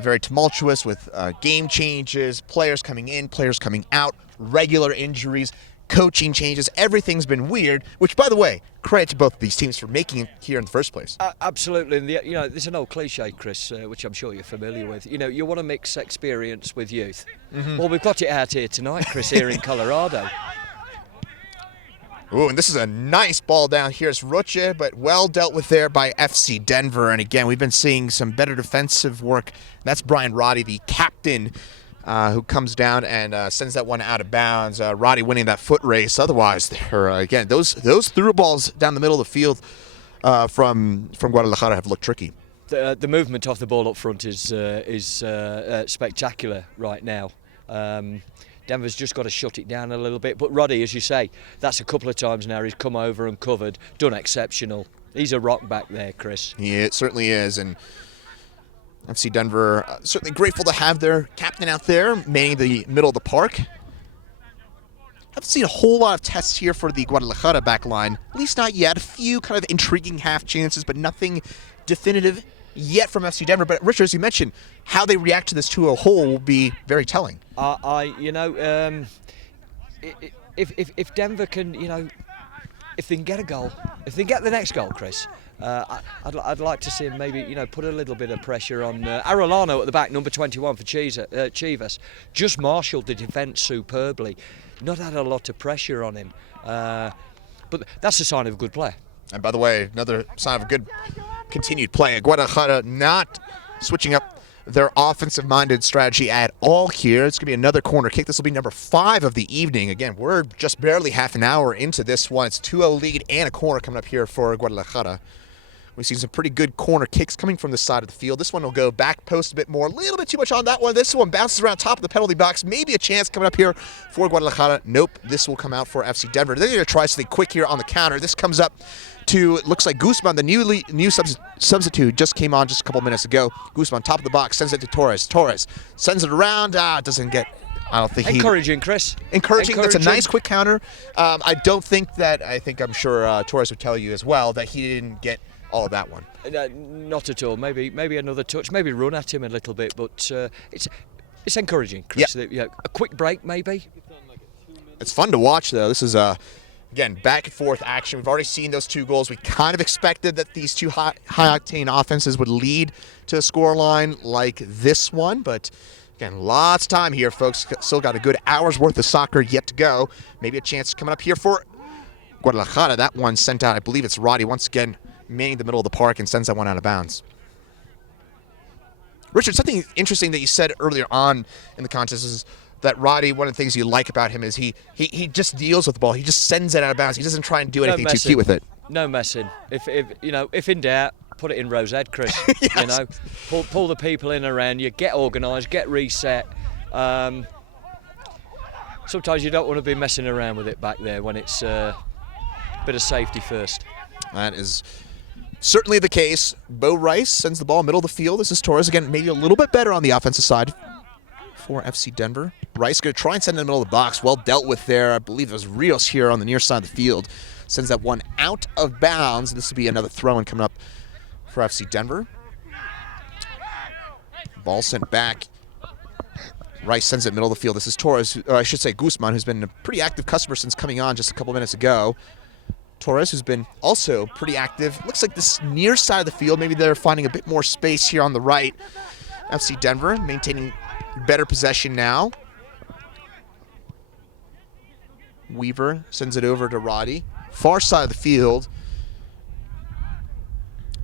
very tumultuous with game changes, players coming in, players coming out, regular injuries, coaching changes. Everything's been weird, which, by the way, credit to both of these teams for making it here in the first place. Absolutely. And there's an old cliche, Chris, which I'm sure you're familiar with. You want to mix experience with youth. Mm-hmm. Well, we've got it out here tonight, Chris, here in Colorado. Ooh, and this is a nice ball down here. It's Roche, but well dealt with there by FC Denver. And again, we've been seeing some better defensive work. That's Brian Roddy, the captain, who comes down and sends that one out of bounds. Roddy winning that foot race. Otherwise, again, those through balls down the middle of the field from Guadalajara have looked tricky. The movement off the ball up front is spectacular right now. Denver's just got to shut it down a little bit. But Roddy, as you say, that's a couple of times now he's come over and covered, done exceptional. He's a rock back there, Chris. Yeah, it certainly is. And FC Denver certainly grateful to have their captain out there manning the middle of the park. Haven't seen a whole lot of tests here for the Guadalajara back line. At least not yet. A few kind of intriguing half chances, but nothing definitive yet from FC Denver. But Richard, as you mentioned, how they react to this 2-0 hole will be very telling. If Denver can, if they can get a goal, if they get the next goal, Chris, I'd like to see him maybe, put a little bit of pressure on Arellano at the back, number 21 for Chivas. Just marshalled the defence superbly. Not had a lot of pressure on him. but that's a sign of a good player. And by the way, another sign of a good continued play. Guadalajara not switching up their offensive-minded strategy at all here. It's going to be another corner kick. This will be number 5 of the evening. Again, we're just barely half an hour into this one. It's 2-0 lead and a corner coming up here for Guadalajara. We've seen some pretty good corner kicks coming from the side of the field. This one will go back post a bit more. A little bit too much on that one. This one bounces around top of the penalty box. Maybe a chance coming up here for Guadalajara. Nope, this will come out for FC Denver. They're going to try something quick here on the counter. This comes up to, it looks like Guzman, the new substitute, just came on just a couple minutes ago. Guzman, top of the box, sends it to Torres. Torres sends it around. Doesn't get, I don't think Encouraging, Chris. Encouraging. That's a nice quick counter. I'm sure Torres would tell you as well that he didn't get all of that one. Not at all. Maybe another touch. Maybe run at him a little bit, but it's encouraging, Chris. Yeah. A quick break, maybe. It's fun to watch, though. This is again, back and forth action. We've already seen those 2 goals. We kind of expected that these 2 high-octane offenses would lead to a scoreline like this one, but again, lots of time here, folks. Still got a good hour's worth of soccer yet to go. Maybe a chance coming up here for Guadalajara. That one sent out, I believe it's Roddy, once again, manning the middle of the park and sends that one out of bounds. Richard, something interesting that you said earlier on in the contest is that Roddy, one of the things you like about him is he just deals with the ball. He just sends it out of bounds. He doesn't try and do anything too cute with it. No messing. If in doubt, put it in Rose Head, Chris. Yes. Pull the people in around you, get organised, get reset. Sometimes you don't want to be messing around with it back there when it's a bit of safety first. That is certainly the case. Bo Rice sends the ball middle of the field. This is Torres again, maybe a little bit better on the offensive side for FC Denver. Rice going to try and send it in the middle of the box. Well dealt with there. I believe it was Rios here on the near side of the field. Sends that one out of bounds. This will be another throw-in coming up for FC Denver. Ball sent back. Rice sends it middle of the field. This is Torres, or I should say Guzman, who's been a pretty active customer since coming on just a couple minutes ago. Torres, who's been also pretty active. Looks like this near side of the field, maybe they're finding a bit more space here on the right. FC Denver maintaining better possession now. Weaver sends it over to Roddy. Far side of the field.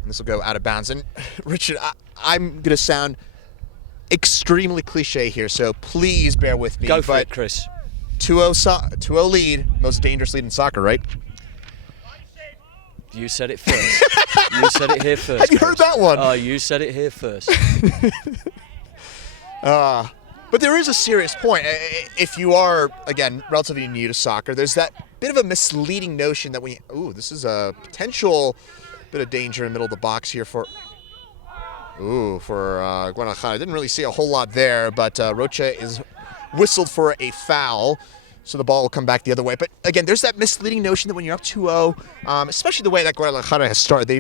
And this will go out of bounds. And Richard, I'm going to sound extremely cliche here, so please bear with me. Go for it, Chris. 2-0 lead, most dangerous lead in soccer, right? You said it first. You said it here first. Have you heard that one? Oh, you said it here first. But there is a serious point. If you are, again, relatively new to soccer, there's that bit of a misleading notion that this is a potential bit of danger in the middle of the box here for Guadalajara. I didn't really see a whole lot there, but Rocha is whistled for a foul. So the ball will come back the other way. But again, there's that misleading notion that when you're up 2-0, especially the way that Guadalajara has started, they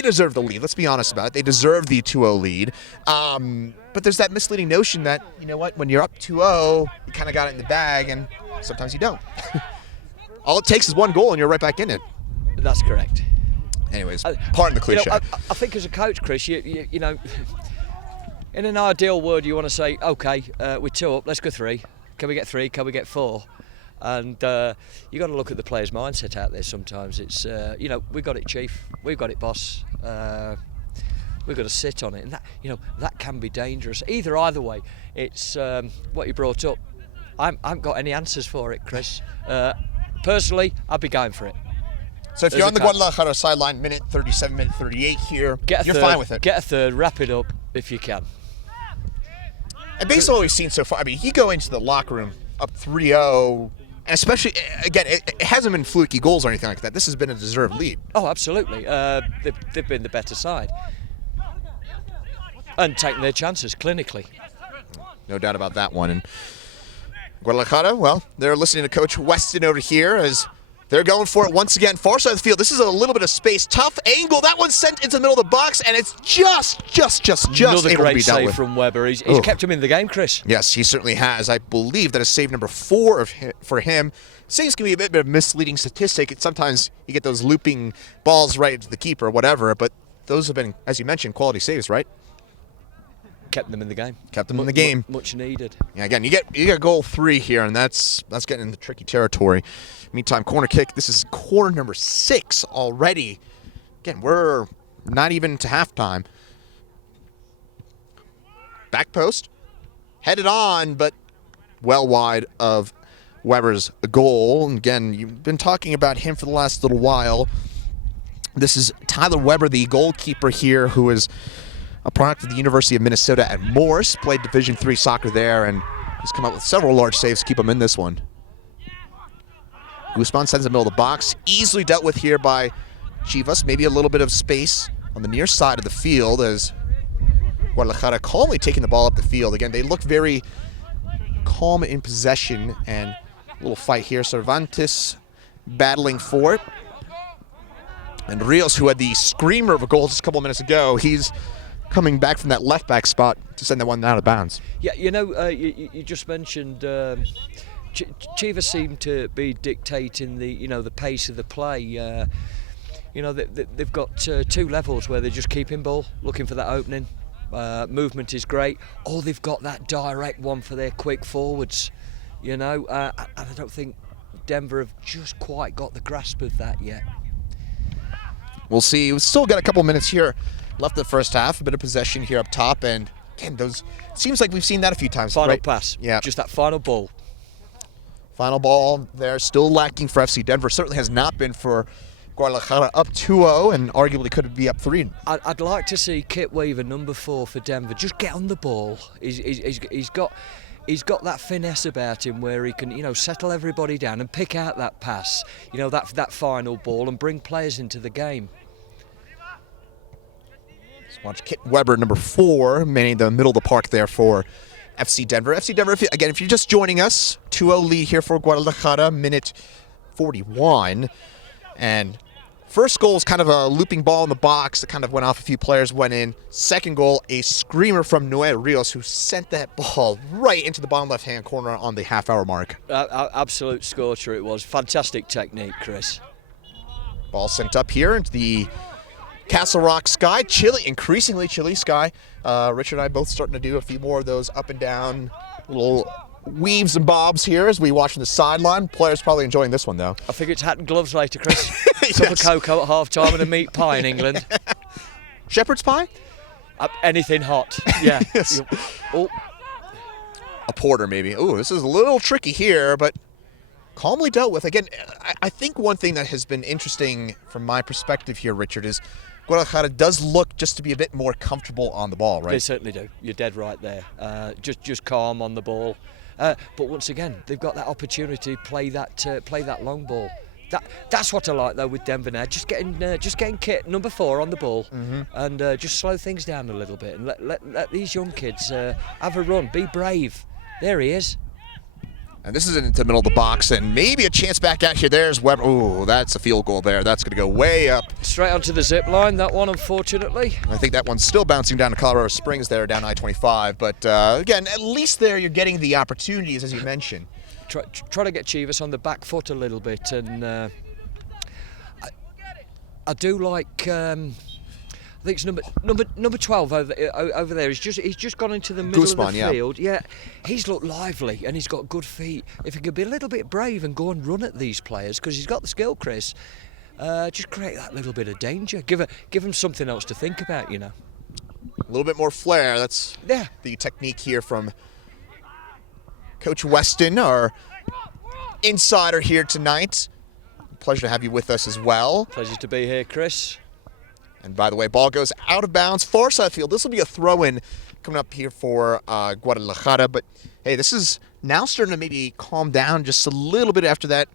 deserve the lead. Let's be honest about it. They deserve the 2-0 lead. But there's that misleading notion that, you know what, when you're up 2-0, you kind of got it in the bag, and sometimes you don't. All it takes is one goal, and you're right back in it. That's correct. Anyways, pardon the cliche. I think as a coach, Chris, you know, in an ideal world, you want to say, okay, we're 2 up, let's go 3. Can we get 3? Can we get 4? And you got to look at the player's mindset out there. Sometimes it's we've got it, chief. We've got it, boss. We've got to sit on it, and that can be dangerous. Either way, it's what you brought up. I haven't got any answers for it, Chris. Personally, I'd be going for it. So if you're on the Guadalajara sideline, minute 37, minute 38 here, you're fine with it. Get a third, wrap it up if you can. And based on what we've seen so far, I mean, you go into the locker room up 3-0, and especially, again, it hasn't been fluky goals or anything like that. This has been a deserved lead. Oh, absolutely. They've been the better side. And taking their chances clinically. No doubt about that one. And Guadalajara, well, they're listening to Coach Weston over here as they're going for it once again. Far side of the field. This is a little bit of space. Tough angle. That one's sent into the middle of the box, and it's just Another able great to be dealt save with. from Weber. He's kept him in the game, Chris. Yes, he certainly has. I believe that is save number 4 for him. Saves can be a bit of a misleading statistic. Sometimes you get those looping balls right into the keeper or whatever, but those have been, as you mentioned, quality saves, right? kept them in the game. Kept them in the game. Much needed. Yeah, again, you get goal 3 here, and that's getting into tricky territory. Meantime, corner kick. This is corner number 6 already. Again, we're not even to halftime. Back post, headed on, but well wide of Weber's goal. And again, you've been talking about him for the last little while. This is Tyler Weber, the goalkeeper here, who is a product of the University of Minnesota at Morse, played Division III soccer there, and he's come up with several large saves to keep him in this one. Guzman sends in the middle of the box, easily dealt with here by Chivas. Maybe a little bit of space on the near side of the field as Guadalajara calmly taking the ball up the field. Again, they look very calm in possession, and a little fight here. Cervantes battling for it. And Rios, who had the screamer of a goal just a couple of minutes ago, he's coming back from that left back spot to send that one out of bounds. Yeah, you just mentioned Chivas seem to be dictating the pace of the play. They've got 2 levels where they're just keeping ball, looking for that opening. Movement is great. Oh, they've got that direct one for their quick forwards. And I don't think Denver have just quite got the grasp of that yet. We'll see. We've still got a couple minutes here left in the first half. A bit of possession here up top, and again, it seems like we've seen that a few times. Final right? pass. Yeah. Just that final ball. Final ball there, still lacking for FC Denver. Certainly has not been for Guadalajara, up 2-0, and arguably could be up 3. I'd like to see Kit Weaver, number 4 for Denver, just get on the ball. He's got that finesse about him where he can, settle everybody down and pick out that pass, that final ball, and bring players into the game. Let's watch Kit Weber, number 4, manning the middle of the park there for FC Denver. FC Denver, if you're just joining us, 2-0 lead here for Guadalajara, minute 41. And first goal is kind of a looping ball in the box that kind of went off a few players, went in. Second goal, a screamer from Noel Rios, who sent that ball right into the bottom left-hand corner on the half-hour mark. Absolute scorcher it was. Fantastic technique, Chris. Ball sent up here into the Castle Rock sky, increasingly chilly sky. Richard and I both starting to do a few more of those up and down little weaves and bobs here as we watch from the sideline. Players probably enjoying this one, though. I think it's hat and gloves later, Chris. Yes. Cup of cocoa at half-time and a meat pie in England. Shepherd's pie? Anything hot, yeah. Yes. Oh. A porter, maybe. Ooh, this is a little tricky here, but calmly dealt with. Again, I think one thing that has been interesting from my perspective here, Richard, is Guadalajara does look just to be a bit more comfortable on the ball, right? They certainly do. You're dead right there. Just calm on the ball. But once again, they've got that opportunity to play that long ball. That's what I like though with Denver now. Just getting Kit number 4 on the ball, and just slow things down a little bit and let these young kids have a run. Be brave. There he is. And this is into the middle of the box, and maybe a chance back out here. There's Weber. Ooh, that's a field goal there. That's going to go way up. Straight onto the zip line, that one, unfortunately. I think that one's still bouncing down to Colorado Springs there, down I-25. But again, at least there you're getting the opportunities, as you mentioned. Try to get Chivas on the back foot a little bit, and I do like. I think it's number 12 over there. He's just gone into the middle Guzman, of the field. Yeah, he's looked lively and he's got good feet. If he could be a little bit brave and go and run at these players, because he's got the skill, Chris, just create that little bit of danger. Give him something else to think about, A little bit more flair. That's the technique here from Coach Weston, our insider here tonight. Pleasure to have you with us as well. Pleasure to be here, Chris. And by the way, ball goes out of bounds, far side field. This will be a throw-in coming up here for Guadalajara. But, hey, this is now starting to maybe calm down just a little bit after that.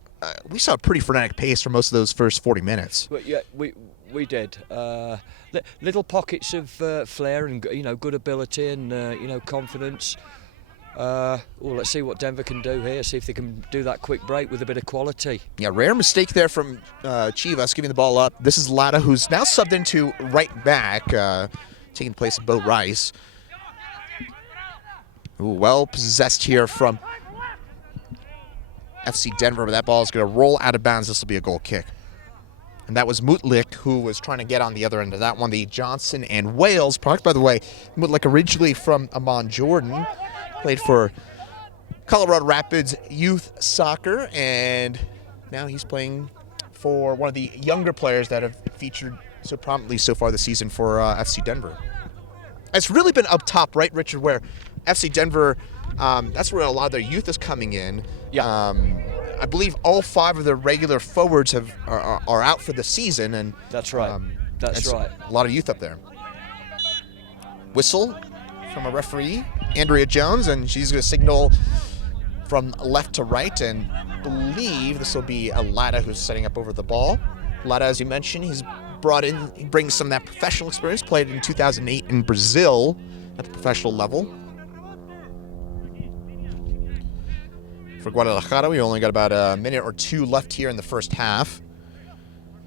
We saw a pretty frenetic pace for most of those first 40 minutes. But yeah, we did. Little pockets of flair and, good ability and, confidence. Let's see what Denver can do here, see if they can do that quick break with a bit of quality. Yeah, rare mistake there from Chivas giving the ball up. This is Lada, who's now subbed into right back, taking the place of Bo Rice. Ooh, well possessed here from FC Denver, but that ball is going to roll out of bounds. This will be a goal kick. And that was Mutlik, who was trying to get on the other end of that one. The Johnson and Wales product, by the way. Mutlik originally from Amman, Jordan. Played for Colorado Rapids Youth Soccer. And now he's playing for one of the younger players that have featured so prominently so far this season for FC Denver. It's really been up top, right, Richard, where FC Denver, that's where a lot of their youth is coming in. Yeah. I believe all 5 of their regular forwards are out for the season, and That's right. That's right. A lot of youth up there. Whistle from a referee, Andrea Jones, and she's going to signal from left to right, and believe this will be Alada who's setting up over the ball. Alada, as you mentioned, he brings some of that professional experience. Played in 2008 in Brazil at the professional level. For Guadalajara, we only got about a minute or 2 left here in the first half.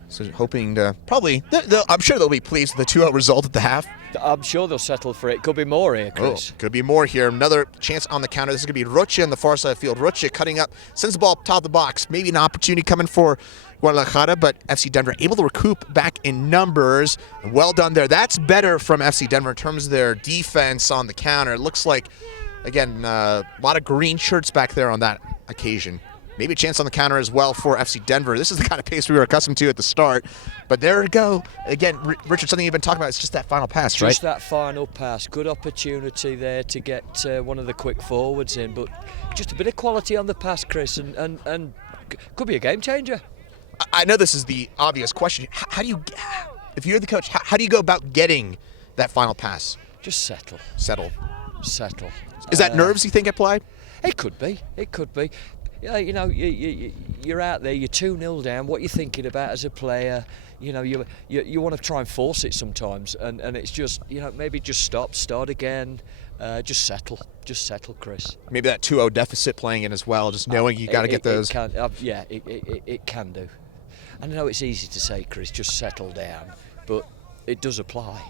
So hoping to I'm sure they'll be pleased with the 2-0 result at the half. I'm sure they'll settle for it. Could be more here, Chris. Could be more here. Another chance on the counter. This is going to be Rocha on the far side of the field. Rocha cutting up, sends the ball up top of the box. Maybe an opportunity coming for Guadalajara, but FC Denver able to recoup back in numbers. Well done there. That's better from FC Denver in terms of their defense on the counter. It looks like, again, a lot of green shirts back there on that occasion. Maybe a chance on the counter as well for FC Denver. This is the kind of pace we were accustomed to at the start. But there we go. Again, Richard, something you've been talking about, it's just that final pass, right? Just that final pass. Good opportunity there to get one of the quick forwards in. But just a bit of quality on the pass, Chris, and could be a game changer. I know this is the obvious question. How do you, if you're the coach, how do you go about getting that final pass? Just settle. Settle. Is that nerves, you think, applied? It could be. Yeah, you know, you're out there, you're 2-0 down. What you're thinking about as a player, you know, you want to try and force it sometimes, and it's just, you know, maybe just start again, just settle, Chris. Maybe that 2-0 deficit playing in as well, just knowing you got to get those. It can do. I know it's easy to say, Chris, just settle down, but it does apply.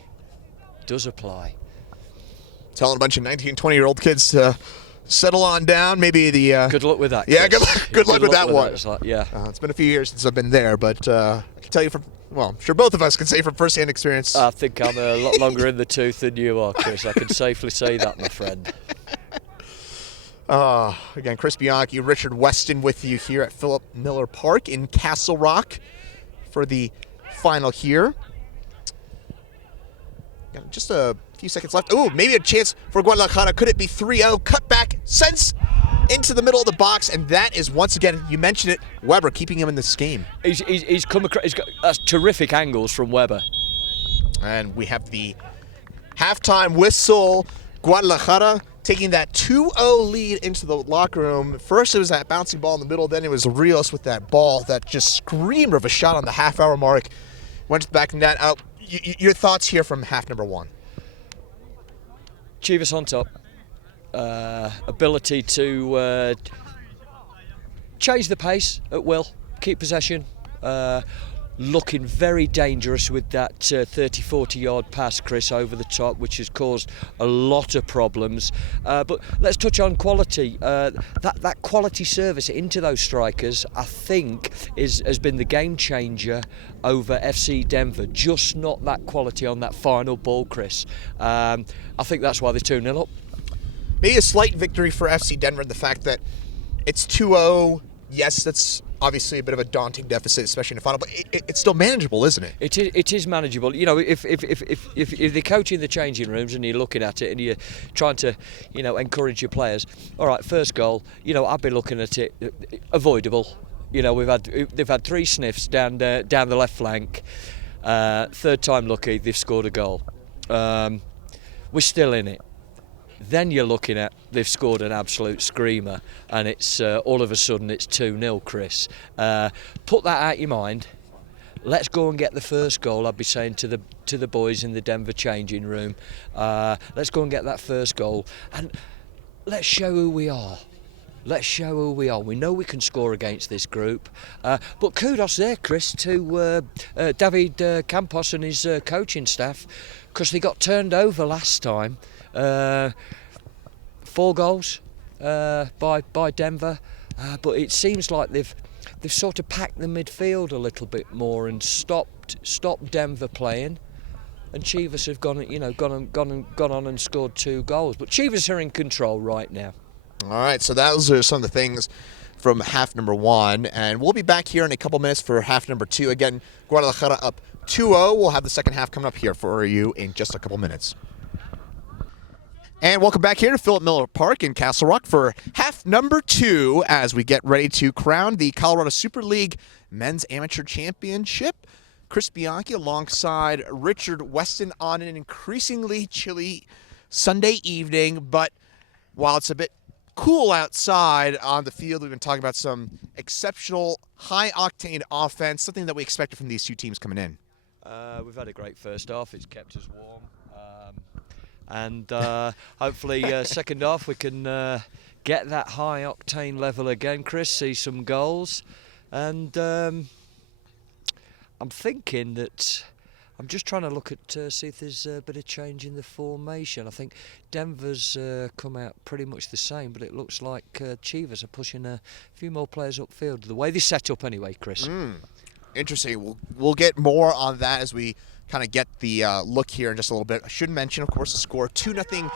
Telling a bunch of 19, 20-year-old kids to settle on down. Maybe the good luck with that. Yeah, Chris. good luck with that one. It's been a few years since I've been there, but I can tell you from, well, I'm sure both of us can say from first-hand experience. I think I'm a lot longer in the tooth than you are, Chris. I can safely say that, my friend. Again, Chris Bianchi, Richard Weston with you here at Philip Miller Park in Castle Rock for the final here. Got just a few seconds left. Ooh, maybe a chance for Guadalajara. Could it be 3-0? Cut back, sends into the middle of the box, and that is, once again, you mentioned it, Weber keeping him in this game. He's come across. He's got terrific angles from Weber. And we have the halftime whistle. Guadalajara taking that 2-0 lead into the locker room. First, it was that bouncing ball in the middle. Then it was Rios with that ball that just screamed of a shot on the half-hour mark. Went to the back of the net. Your thoughts here from half number 1? Chivas on top. Ability to change the pace at will, keep possession. Looking very dangerous with that 30-40 yard pass, Chris, over the top, which has caused a lot of problems. But let's touch on quality. That quality service into those strikers, I think, has been the game changer over FC Denver. Just not that quality on that final ball, Chris. I think that's why they're 2-0 up. Maybe a slight victory for FC Denver, the fact that it's 2-0. Yes, that's obviously a bit of a daunting deficit, especially in the final, but it's still manageable, isn't it? It is manageable. You know, if the coach in the changing rooms and you're looking at it and you're trying to, you know, encourage your players. All right, first goal. You know, I'd be looking at it avoidable. You know, they've had 3 sniffs down the left flank. Third time lucky, they've scored a goal. We're still in it. Then you're looking at they've scored an absolute screamer, and it's all of a sudden it's 2-0, Chris. Put that out your mind. Let's go and get the first goal. I'd be saying to the boys in the Denver changing room. Let's go and get that first goal, and let's show who we are. We know we can score against this group. But kudos there, Chris, to David Campos and his coaching staff, because they got turned over last time. 4 goals by Denver, but it seems like they've they've sort of packed the midfield a little bit more and stopped Denver playing. And Chivas have gone on and scored 2 goals. But Chivas are in control right now. All right, so those are some of the things from half number 1, and we'll be back here in a couple minutes for half number 2. Again, Guadalajara up 2-0. We'll have the second half coming up here for you in just a couple minutes. And welcome back here to Philip Miller Park in Castle Rock for half number 2 as we get ready to crown the Colorado Super League Men's Amateur Championship. Chris Bianchi alongside Richard Weston on an increasingly chilly Sunday evening, but while it's a bit cool outside on the field, we've been talking about some exceptional high-octane offense, something that we expected from these two teams coming in. We've had a great first half. It's kept us warm. And hopefully second half we can get that high-octane level again, Chris, see some goals. And I'm thinking that I'm just trying to look at see if there's a bit of change in the formation. I think Denver's come out pretty much the same, but it looks like Chivas are pushing a few more players upfield. The way they set up anyway, Chris. Interesting. We'll get more on that as we kind of get the look here in just a little bit. I should mention, of course, the score 2-0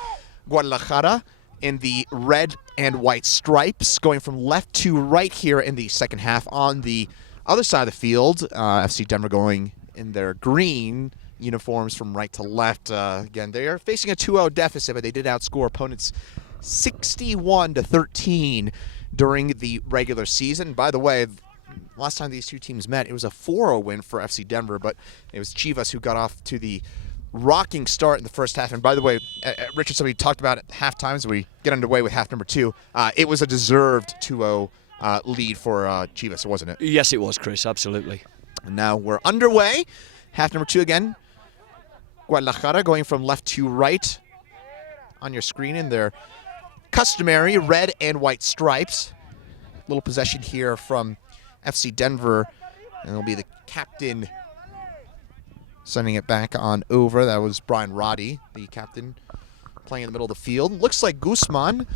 Guadalajara in the red and white stripes, going from left to right here in the second half. On the other side of the field, FC Denver going in their green uniforms from right to left. Again, they are facing a 2-0 deficit, but they did outscore opponents 61-13 during the regular season. By the way, last time these two teams met, it was a 4-0 win for FC Denver, but it was Chivas who got off to the rocking start in the first half. And by the way, Richard, so we talked about it half time as we get underway with half number 2. It was a deserved 2-0 lead for Chivas, wasn't it? Yes, it was, Chris, absolutely. And now we're underway. Half number 2 again. Guadalajara going from left to right on your screen in their customary red and white stripes. Little possession here from FC Denver, and it'll be the captain sending it back on over. That was Brian Roddy, the captain, playing in the middle of the field. Looks like Guzman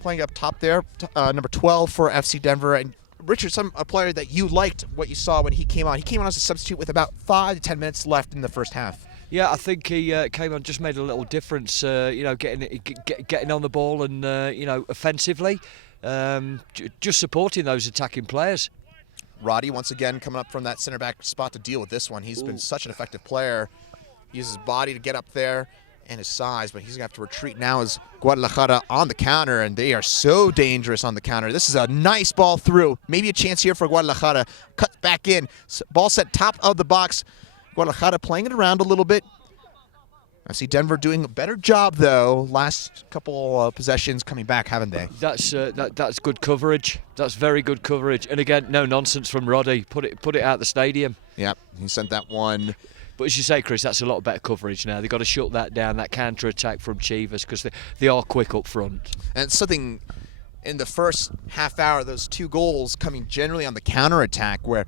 playing up top there, number 12 for FC Denver. And Richard, a player that you liked what you saw when he came on. He came on as a substitute with about 5 to 10 minutes left in the first half. Yeah, I think he came on, just made a little difference, getting on the ball and, offensively, just supporting those attacking players. Roddy, once again, coming up from that center back spot to deal with this one. He's been such an effective player. He uses his body to get up there and his size, but he's going to have to retreat now as Guadalajara on the counter, and they are so dangerous on the counter. This is a nice ball through. Maybe a chance here for Guadalajara. Cut back in. Ball set top of the box. Guadalajara playing it around a little bit. I see Denver doing a better job, though. Last couple possessions coming back, haven't they? That's good coverage. That's very good coverage. And again, no nonsense from Roddy. Put it out the stadium. Yep, he sent that one. But as you say, Chris, that's a lot better coverage now. They've got to shut that down, that counter-attack from Chivas, because they are quick up front. And something in the first half hour, those 2 goals coming generally on the counter-attack, where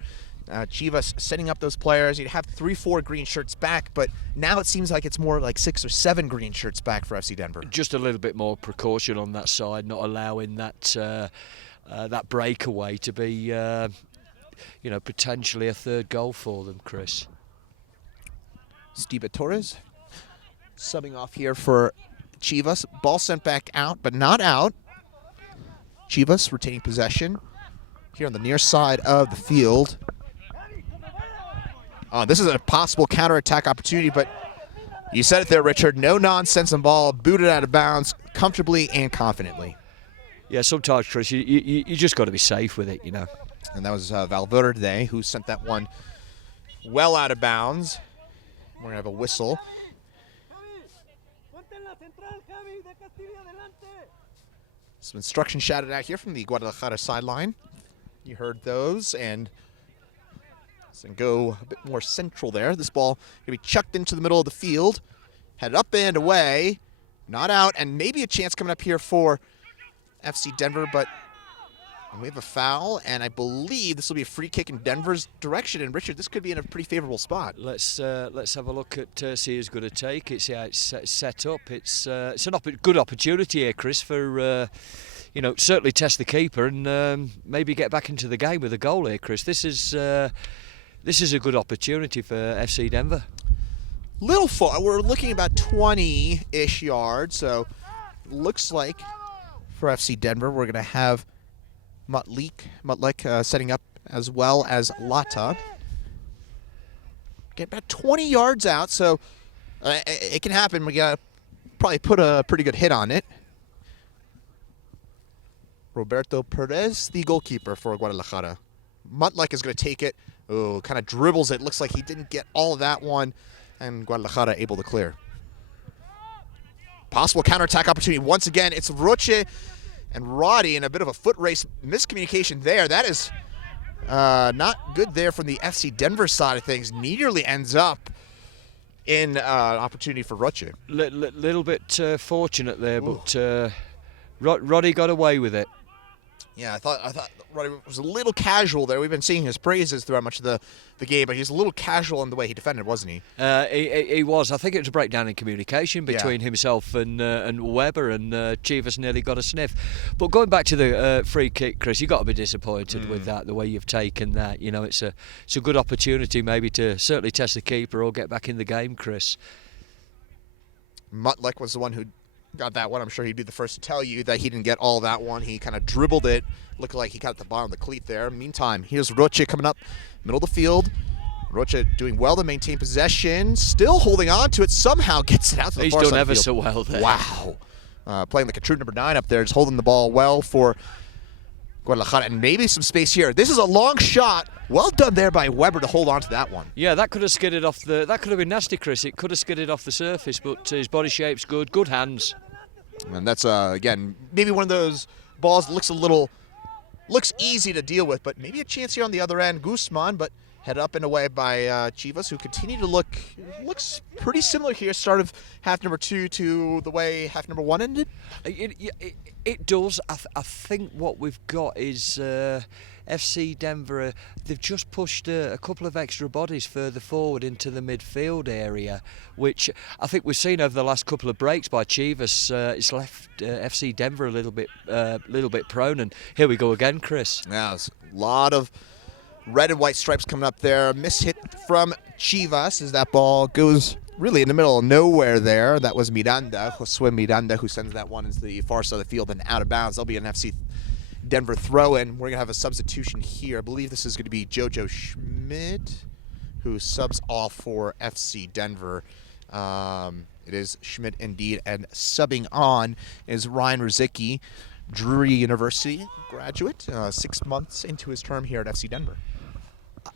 Chivas setting up those players. You'd have 3-4 green shirts back, but now it seems like it's more like 6 or 7 green shirts back for FC Denver. Just a little bit more precaution on that side, not allowing that breakaway to be, potentially a third goal for them, Chris. Steve Torres subbing off here for Chivas. Ball sent back out, but not out. Chivas retaining possession here on the near side of the field. This is a possible counterattack opportunity, but you said it there, Richard. No nonsense on ball, booted out of bounds comfortably and confidently. Yeah, sometimes, Chris, you just got to be safe with it, And that was Valverde who sent that one well out of bounds. We're going to have a whistle. Some instructions shouted out here from the Guadalajara sideline. You heard those, and go a bit more central there. This ball going to be chucked into the middle of the field, headed up and away, not out, and maybe a chance coming up here for FC Denver, but we have a foul, and I believe this will be a free kick in Denver's direction. And Richard, this could be in a pretty favorable spot. Let's have a look at see who's going to take it. See how it's set up. It's an good opportunity here, Chris, for certainly test the keeper and maybe get back into the game with a goal here, Chris. This is a good opportunity for FC Denver. Little far. We're looking about 20-ish yards, so looks like for FC Denver we're going to have Mutlik setting up as well as Lata. Get about 20 yards out, so it can happen. We got to probably put a pretty good hit on it. Roberto Perez, the goalkeeper for Guadalajara. Mutlik is going to take it. Oh, kind of dribbles it. Looks like he didn't get all of that one. And Guadalajara able to clear. Possible counterattack opportunity. Once again, it's Roche and Roddy in a bit of a foot race. Miscommunication there. That is not good there from the FC Denver side of things. Nearly ends up in opportunity for Roche. Little bit fortunate there, but Roddy got away with it. Yeah, I thought Roddy was a little casual there. We've been seeing his praises throughout much of the game, but he's a little casual in the way he defended, wasn't he? He was. I think it was a breakdown in communication between himself and Weber, and Chivas nearly got a sniff. But going back to the free kick, Chris, you've got to be disappointed with that, the way you've taken that. It's a good opportunity maybe to certainly test the keeper or get back in the game, Chris. Mutlik was the one who got that one. I'm sure he'd be the first to tell you that he didn't get all that one. He kind of dribbled it. Looked like he got at the bottom of the cleat there. Meantime, here's Roche coming up, middle of the field. Roche doing well to maintain possession. Still holding on to it. Somehow gets it out to the far side of the field. He's done ever so well there. Wow. Playing like a true number 9 up there. Just holding the ball well for Guadalajara. And maybe some space here. This is a long shot. Well done there by Weber to hold on to that one. Yeah, that could have skidded off the... That could have been nasty, Chris. It could have skidded off the surface, but his body shape's good. Good hands. And that's, again, maybe one of those balls that looks easy to deal with, but maybe a chance here on the other end. Guzman, but head up and away by Chivas, who continue to looks pretty similar here. Start of half number 2 to the way half number 1 ended. It does. I think what we've got is FC Denver. They've just pushed a couple of extra bodies further forward into the midfield area, which I think we've seen over the last couple of breaks by Chivas. It's left FC Denver a little bit prone, and here we go again, Chris. Yeah, there's a lot of red and white stripes coming up there. Miss hit from Chivas as that ball goes really in the middle of nowhere there. That was Josue Miranda, who sends that one into the far side of the field and out of bounds. That'll be an FC Denver throw-in. We're going to have a substitution here. I believe this is going to be Jojo Schmidt, who subs off for FC Denver. It is Schmidt indeed, and subbing on is Ryan Rizicki, Drury University graduate, 6 months into his term here at FC Denver.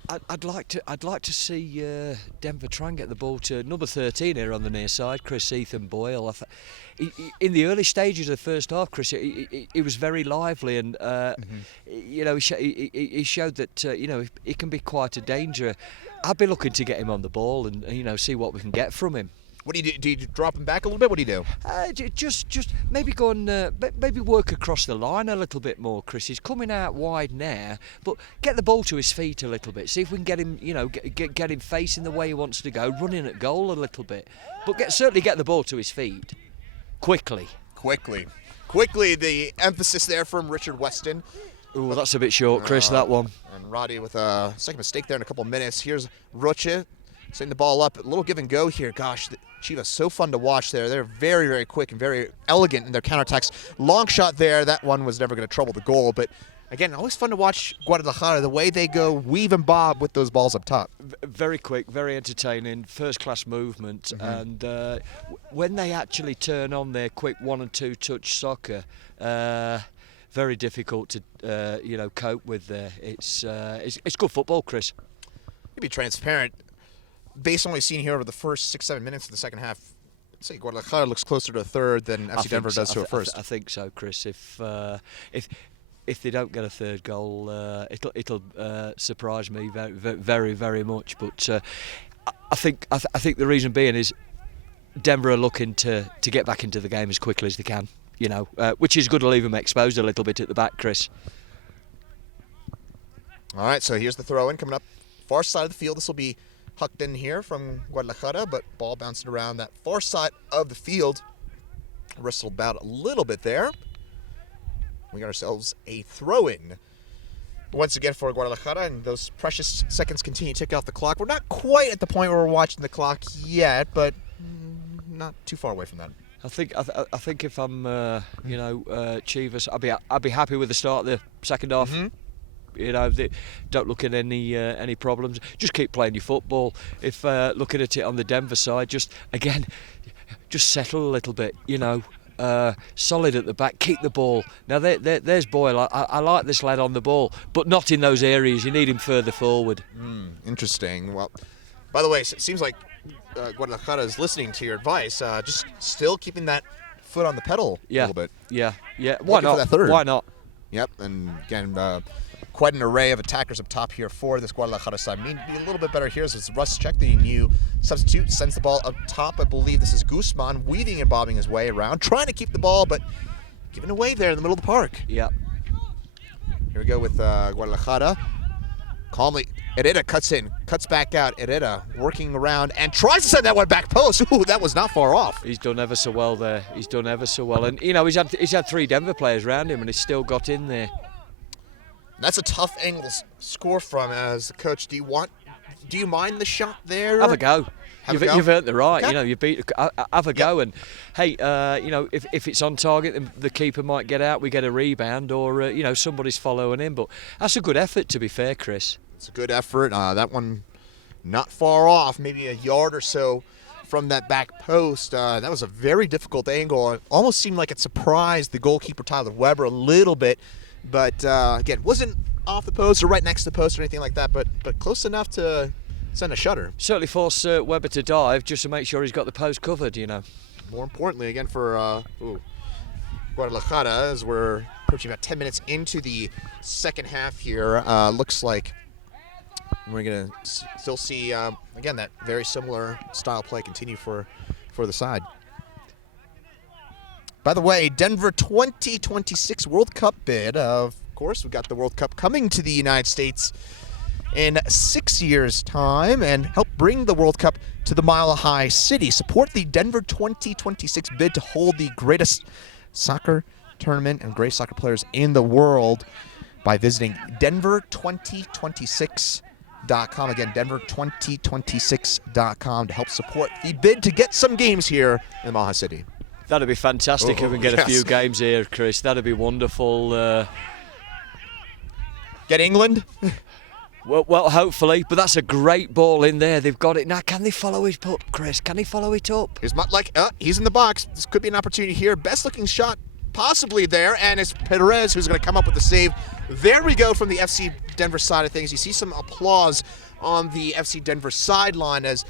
I'd like to see Denver try and get the ball to number 13 here on the near side, Chris, Ethan Boyle. In the early stages of the first half, Chris, he was very lively, and he showed that he can be quite a danger. I'd be looking to get him on the ball and see what we can get from him. What do you do? Do you drop him back a little bit? What do you do? Just maybe go and maybe work across the line a little bit more, Chris. He's coming out wide now, but get the ball to his feet a little bit. See if we can get him, get him facing the way he wants to go, running at goal a little bit. But certainly get the ball to his feet quickly. Quickly. The emphasis there from Richard Weston. Ooh, that's a bit short, Chris. That one. And Roddy with a second mistake there in a couple of minutes. Here's Roche. Setting the ball up, a little give and go here. Gosh, Chivas so fun to watch there. They're very, very quick and very elegant in their counterattacks. Long shot there. That one was never going to trouble the goal. But again, always fun to watch Guadalajara, the way they go weave and bob with those balls up top. Very quick, very entertaining, first-class movement. And when they actually turn on their quick 1 and 2 touch soccer, very difficult to cope with there. It's good football, Chris. To be transparent, based on what we've seen here over the first 6-7 minutes of the second half, I'd say Guadalajara looks closer to a third than FC Denver does to a first. I think so, Chris. If they don't get a third goal, it'll surprise me very, very much. But I think the reason being is Denver are looking to get back into the game as quickly as they can. Which is good to leave them exposed a little bit at the back, Chris. All right, so here's the throw-in coming up far side of the field. This will be hucked in here from Guadalajara, but ball bouncing around that far side of the field. Wrestled about a little bit there. We got ourselves a throw-in once again for Guadalajara, and those precious seconds continue to tick off the clock. We're not quite at the point where we're watching the clock yet, but not too far away from that. I think if I'm Chivas, I'd be happy with the start of the second half. Mm-hmm. You know, don't look at any problems. Just keep playing your football. If looking at it on the Denver side, just settle a little bit. You know, solid at the back, keep the ball. Now there's Boyle. I like this lad on the ball, but not in those areas. You need him further forward. Interesting. Well, by the way, it seems like Guadalajara is listening to your advice. Just still keeping that foot on the pedal a little bit. Yeah. Why Looking for not? that third. Why not? Yep, and again, quite an array of attackers up top here for this Guadalajara side. Maybe a little bit better here as it's Russ Check, the new substitute, sends the ball up top. I believe this is Guzman weaving and bobbing his way around, trying to keep the ball, but giving away there in the middle of the park. Yeah. Here we go with Guadalajara. Calmly, Herrera cuts back out. Herrera working around and tries to send that one back post. Ooh, that was not far off. He's done ever so well there. He's done ever so well, and you know he's had 3 Denver players around him, and he's still got in there. That's a tough angle to score from as the coach. Do you mind the shot there? Have a go. You've earned the right. Okay. You know, you beat. Have a go, and hey, you know, if it's on target, then the keeper might get out. We get a rebound, or you know, somebody's following him. But that's a good effort, to be fair, Chris. It's a good effort. That one not far off, maybe a yard or so from that back post. That was a very difficult angle. It almost seemed like it surprised the goalkeeper Tyler Weber a little bit. But again, wasn't off the post or right next to the post or anything like that, but close enough to send a shutter. Certainly force Weber to dive just to make sure he's got the post covered, you know. More importantly, again, for Guadalajara, as we're approaching about 10 minutes into the second half here, looks like we're going to still see, again, that very similar style play continue for the side. By the way, Denver 2026 World Cup bid. Of course, we've got the World Cup coming to the United States in 6 years' time and help bring the World Cup to the Mile High City. Support the Denver 2026 bid to hold the greatest soccer tournament and greatest soccer players in the world by visiting denver2026.com. Again, denver2026.com to help support the bid to get some games here in the Mile High City. That'd be fantastic if we can get a few games here, Chris. That'd be wonderful. Get England? Well, hopefully. But that's a great ball in there. They've got it. Now, can they follow it up, Chris? Can he follow it up? He's in the box. This could be an opportunity here. Best looking shot possibly there. And it's Perez who's going to come up with the save. There we go from the FC Denver side of things. You see some applause on the FC Denver sideline as...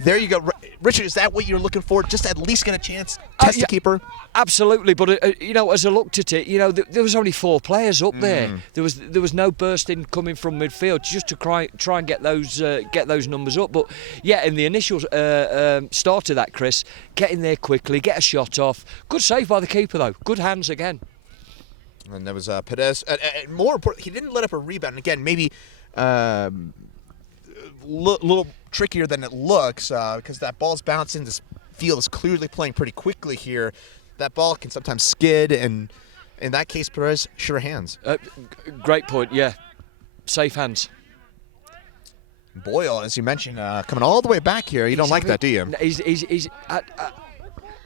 There you go. Richard, is that what you're looking for? Just at least get a chance? Test the keeper? Absolutely, but you know, as I looked at it, you know, there was only 4 players up there. There was no bursting coming from midfield just to try and get those numbers up. But yeah, in the initial start of that, Chris, get in there quickly, get a shot off. Good save by the keeper though. Good hands again. And there was Perez. More important, he didn't let up a rebound. And again, maybe little trickier than it looks because that ball's bouncing. This field is clearly playing pretty quickly here. That ball can sometimes skid, and in that case, Perez, sure hands. Great point, yeah. Safe hands. Boyle, as you mentioned, coming all the way back here. You don't like that, do you?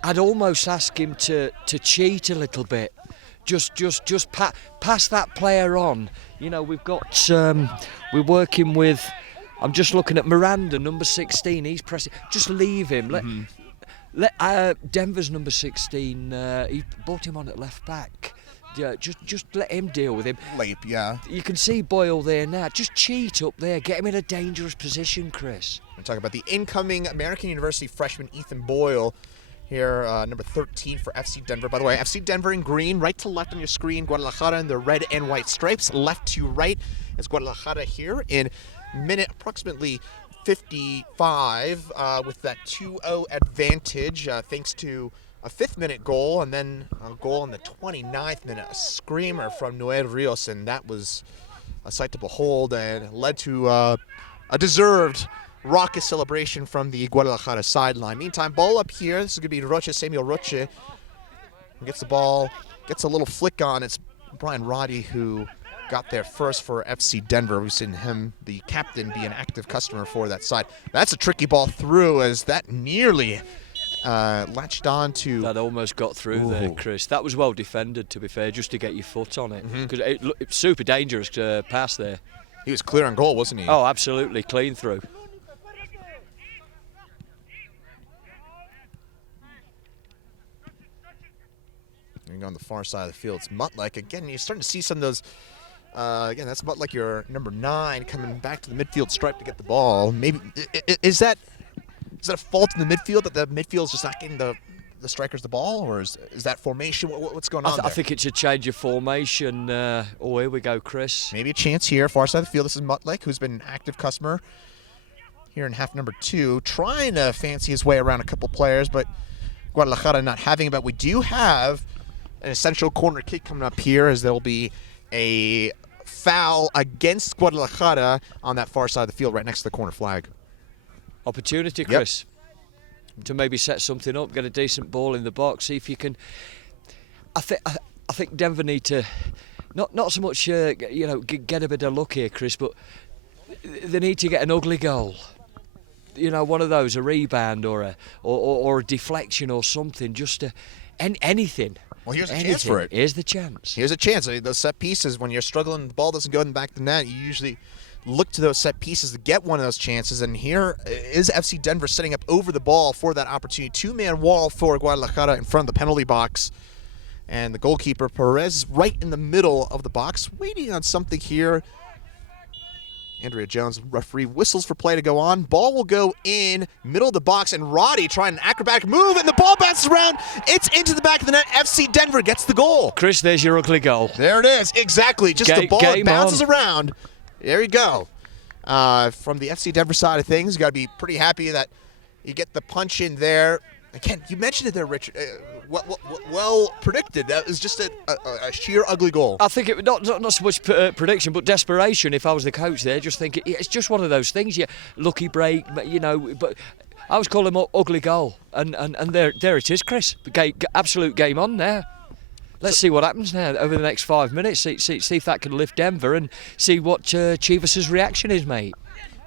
I'd almost ask him to cheat a little bit. Just pass that player on. You know, we've got we're working with. I'm just looking at Miranda, number 16. He's pressing. Just leave him. Let Denver's number 16. He brought him on at left back. Yeah, just let him deal with him. Leap, yeah. You can see Boyle there now. Just cheat up there. Get him in a dangerous position, Chris. We're talking about the incoming American University freshman Ethan Boyle. Here, number 13 for FC Denver. By the way, FC Denver in green, right to left on your screen. Guadalajara in the red and white stripes, left to right. It's Guadalajara here in minute approximately 55 with that 2-0 advantage thanks to a 5th-minute goal and then a goal in the 29th minute, a screamer from Noel Rios, and that was a sight to behold and led to a deserved raucous celebration from the Guadalajara sideline. Meantime, ball up here. This is going to be Roche, Samuel Roche. Gets the ball, gets a little flick on. It's Brian Roddy, who got there first for FC Denver. We've seen him, the captain, be an active customer for that side. That's a tricky ball through, as that nearly latched on to. That almost got through there, Chris. That was well defended, to be fair, just to get your foot on it. Because it's super dangerous pass there. He was clear on goal, wasn't he? Oh, absolutely, clean through. You go on the far side of the field. It's Mutlek. Again, you're starting to see some of those. Again, that's Mutlek, your number 9, coming back to the midfield stripe to get the ball. Maybe is that a fault in the midfield, that the midfield is just not getting the strikers the ball, or is that formation? What's going on there? I think it's a change of formation. Oh, here we go, Chris. Maybe a chance here, far side of the field. This is Mutlek, who's been an active customer here in half number 2, trying to fancy his way around a couple players, but Guadalajara not having it. But we do have an essential corner kick coming up here, as there will be a foul against Guadalajara on that far side of the field, right next to the corner flag. Opportunity, Chris, to maybe set something up, get a decent ball in the box, see if you can. I think Denver need to not so much get a bit of luck here, Chris, but they need to get an ugly goal. One of those, a rebound or a deflection or something, just anything. Well, here's a chance for it. Here's the chance. Here's a chance. Those set pieces, when you're struggling, the ball doesn't go in the back of the net, you usually look to those set pieces to get one of those chances. And here is FC Denver setting up over the ball for that opportunity. 2-man wall for Guadalajara in front of the penalty box. And the goalkeeper, Perez, right in the middle of the box, waiting on something here. Andrea Jones, referee, whistles for play to go on. Ball will go in, middle of the box, and Roddy trying an acrobatic move, and the ball bounces around. It's into the back of the net. FC Denver gets the goal. Chris, there's your ugly goal. There it is. Exactly. Just the ball bounces around. There you go. From the FC Denver side of things, you got to be pretty happy that you get the punch in there. Again, you mentioned it there, Richard. Well predicted. That was just a sheer ugly goal. I think it not so much prediction, but desperation. If I was the coach there, just think it's just one of those things. Yeah, lucky break, But I was calling him ugly goal, and there it is, Chris. Absolute game on there. Let's see what happens now over the next 5 minutes. See if that can lift Denver, and see what Chivas' reaction is, mate.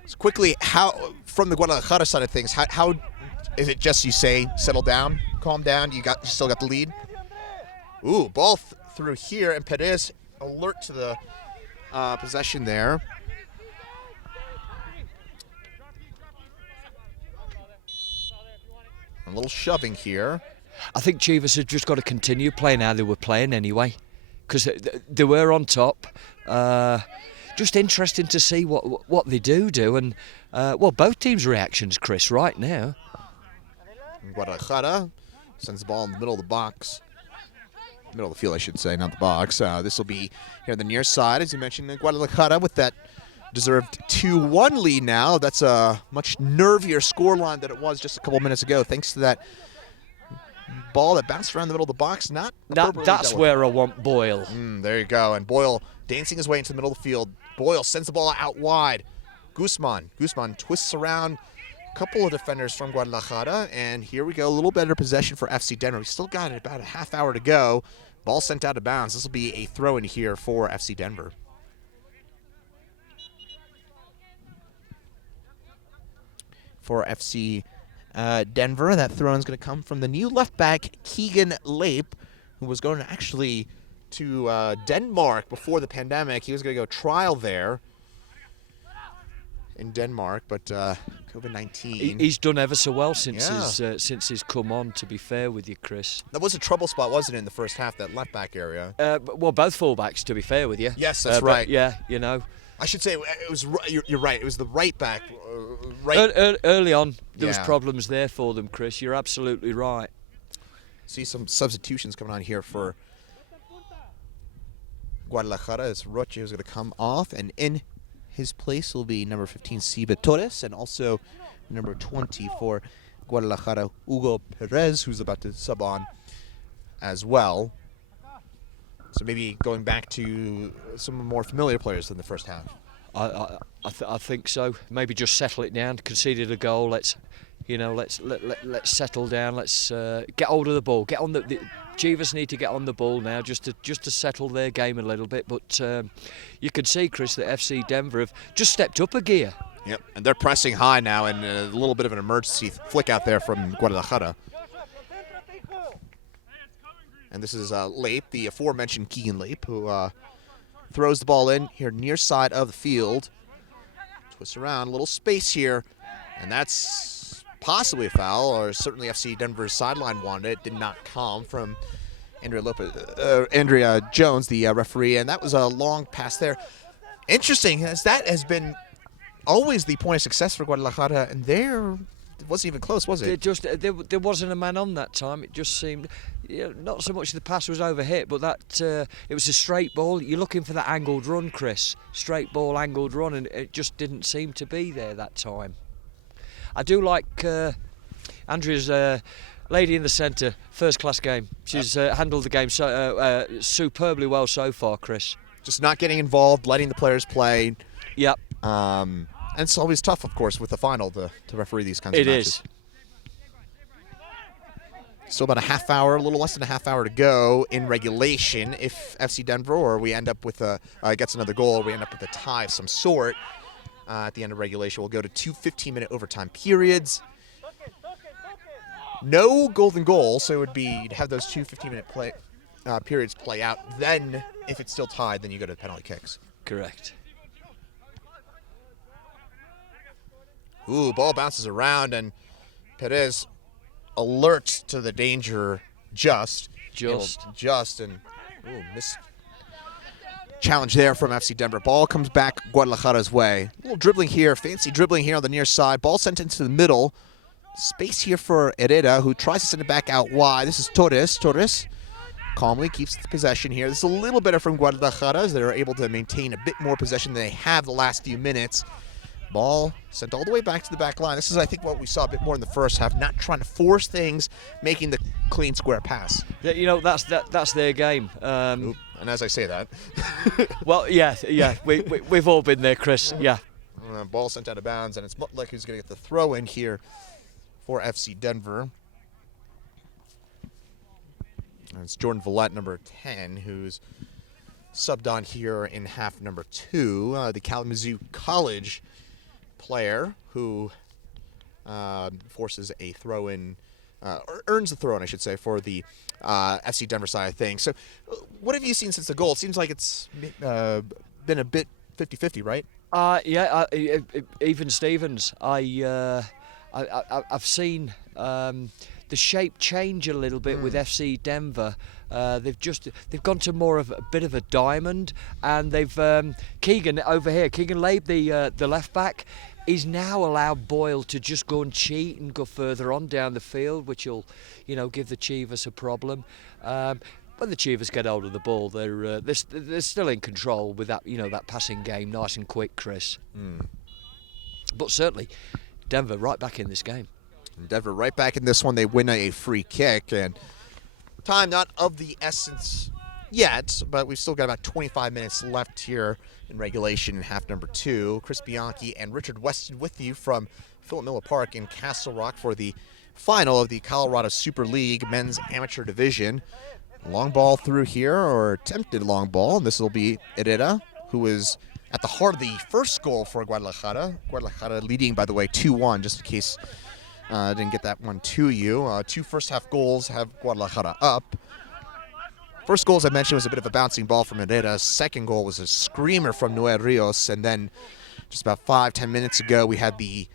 So quickly, how from the Guadalajara side of things, how is it? Just you say, settle down, calm down. You still got the lead. Ooh, ball through here, and Perez alert to the possession there. A little shoving here. I think Chivas have just got to continue playing how they were playing anyway, because they were on top. Just interesting to see what they do, and both teams' reactions, Chris, right now. Guadalajara sends the ball in the middle of the box. Middle of the field, I should say, not the box. This will be here on the near side, as you mentioned, Guadalajara with that deserved 2-1 lead now. That's a much nervier scoreline than it was just a couple minutes ago, thanks to that ball that bounced around the middle of the box. That's where I want Boyle. There you go. And Boyle dancing his way into the middle of the field. Boyle sends the ball out wide. Guzman twists around a couple of defenders from Guadalajara, and here we go. A little better possession for FC Denver. We still got about a half hour to go. Ball sent out of bounds. This will be a throw in here for FC Denver. For FC Denver, that throw is going to come from the new left back, Keegan Lape, who was going to Denmark before the pandemic. He was going to go trial there in Denmark, but COVID-19. He's done ever so well since he's come on, to be fair with you, Chris. That was a trouble spot, wasn't it, in the first half, that left back area? Both fullbacks, to be fair with you. Yes, that's right. Yeah, I should say it was. You're right. It was the right back. Early on, there was problems there for them, Chris. You're absolutely right. See some substitutions coming on here for Guadalajara. As Roche is going to come off, and in his place will be number 15, Siba Torres, and also number 20 for Guadalajara, Hugo Perez, who's about to sub on as well. So maybe going back to some more familiar players than the first half. I think so. Maybe just settle it down. Conceded a goal. Let's settle down. Let's get hold of the ball. Get on the Chivas need to get on the ball now, just to settle their game a little bit. But you can see, Chris, that FC Denver have just stepped up a gear. Yep, and they're pressing high now, and a little bit of an emergency flick out there from Guadalajara. And this is Lape, the aforementioned Keegan Lape, who throws the ball in here near side of the field. Twists around, a little space here, and that's possibly a foul, or certainly FC Denver's sideline wanted it. Did not come from Andrea Jones, the referee, and that was a long pass there. Interesting, as that has been always the point of success for Guadalajara, and there it wasn't even close, was it? There wasn't a man on that time. It just seemed, not so much the pass was overhit, but that it was a straight ball. You're looking for that angled run, Chris. Straight ball, angled run, and it just didn't seem to be there that time. I do like Andrea's lady in the centre, first-class game. She's handled the game superbly well so far, Chris. Just not getting involved, letting the players play. Yep. And it's always tough, of course, with the final to referee these kinds of matches. It is. Still about a half hour, a little less than a half hour to go in regulation. If FC Denver or we end up with gets another goal, we end up with a tie of some sort at the end of regulation. We'll go to 2 15-minute overtime periods. No golden goal, so it would be you'd have those 2 15-minute periods play out. Then, if it's still tied, then you go to penalty kicks. Correct. Ooh, ball bounces around, and Perez alerts to the danger just, and missed challenge there from FC Denver. Ball comes back Guadalajara's way. A little dribbling here, fancy dribbling here on the near side. Ball sent into the middle. Space here for Herrera, who tries to send it back out wide. This is Torres. Torres calmly keeps the possession here. This is a little better from Guadalajara, as they're able to maintain a bit more possession than they have the last few minutes. Ball sent all the way back to the back line. This is, I think, what we saw a bit more in the first half, not trying to force things, making the clean square pass. Yeah, that's their game. And as I say that. Well, yeah, we've all been there, Chris, yeah. Ball sent out of bounds, and it's Mutlak who's going to get the throw in here for FC Denver. And it's Jordan Villette, number 10, who's subbed on here in half number 2. The Kalamazoo College player who forces a throw-in, or earns the throw-in, I should say, for the FC Denver side of things. So what have you seen since the goal? It seems like it's been a bit 50-50, right? Even Stevens. I've seen the shape change a little bit with FC Denver. They've gone to more of a bit of a diamond, and they've Keegan over here, Keegan Labe, the left back, is now allowed Boyle to just go and cheat and go further on down the field, which will, give the Chivas a problem. When the Chivas get hold of the ball, they're still in control with that, that passing game, nice and quick, Chris. But certainly, Denver right back in this game. Denver right back in this one. They win a free kick, and time not of the essence yet, but we've still got about 25 minutes left here in regulation in half number 2. Chris Bianchi and Richard Weston with you from Philip Miller Park in Castle Rock for the final of the Colorado Super League Men's Amateur Division. Long ball through here, or attempted long ball, and this will be Herrera, who is at the heart of the first goal for Guadalajara. Guadalajara leading, by the way, 2-1, just in case I didn't get that one to you. 2 first-half goals have Guadalajara up. First goal, as I mentioned, was a bit of a bouncing ball from Herrera. Second goal was a screamer from Noel Rios. And then just about 5-10 minutes ago, we had the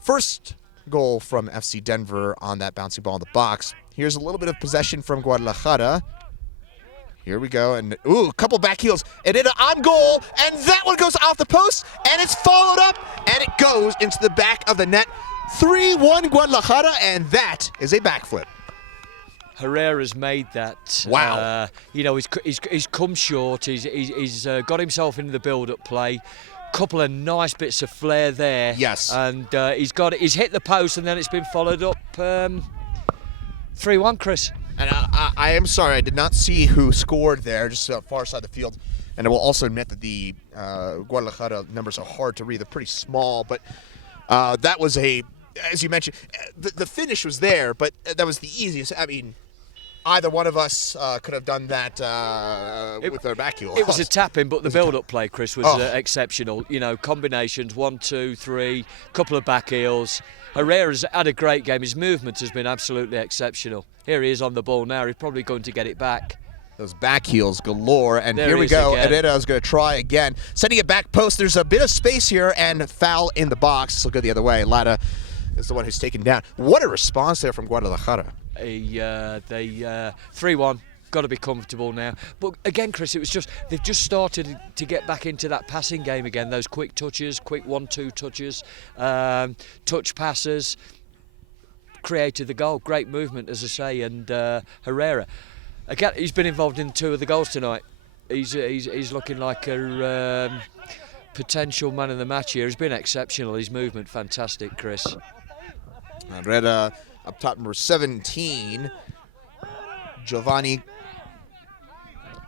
first goal from FC Denver on that bouncing ball in the box. Here's a little bit of possession from Guadalajara. Here we go, and a couple back heels. Herrera on goal, and that one goes off the post, and it's followed up, and it goes into the back of the net. 3-1 Guadalajara, and that is a backflip. Herrera's made that. Wow. He's come short. He's got himself into the build-up play. Couple of nice bits of flair there. Yes. And he's hit the post, and then it's been followed up. 3-1, Chris. And I am sorry, I did not see who scored there, just far side of the field. And I will also admit that the Guadalajara numbers are hard to read. They're pretty small, but that was as you mentioned, the finish was there, but that was the easiest. I mean, either one of us could have done that with our back heel. It was a tap-in, but the build-up play, Chris, was exceptional. You know, combinations, 1, 2, 3, couple of back heels. Herrera's had a great game. His movement has been absolutely exceptional. Here he is on the ball now. He's probably going to get it back. Those back heels galore, and there here we go. Again. Herrera's going to try again. Sending it back post. There's a bit of space here, and foul in the box. This will go the other way. Lada is the one who's taken down. What a response there from Guadalajara. They 3-1. Got to be comfortable now. But again, Chris, they've just started to get back into that passing game again. Those quick touches, quick 1-2 touches, touch passes. Created the goal. Great movement, as I say, and Herrera. Again, he's been involved in 2 of the goals tonight. He's looking like a potential man of the match here. He's been exceptional. His movement, fantastic, Chris. Herrera up top, number 17, Giovanni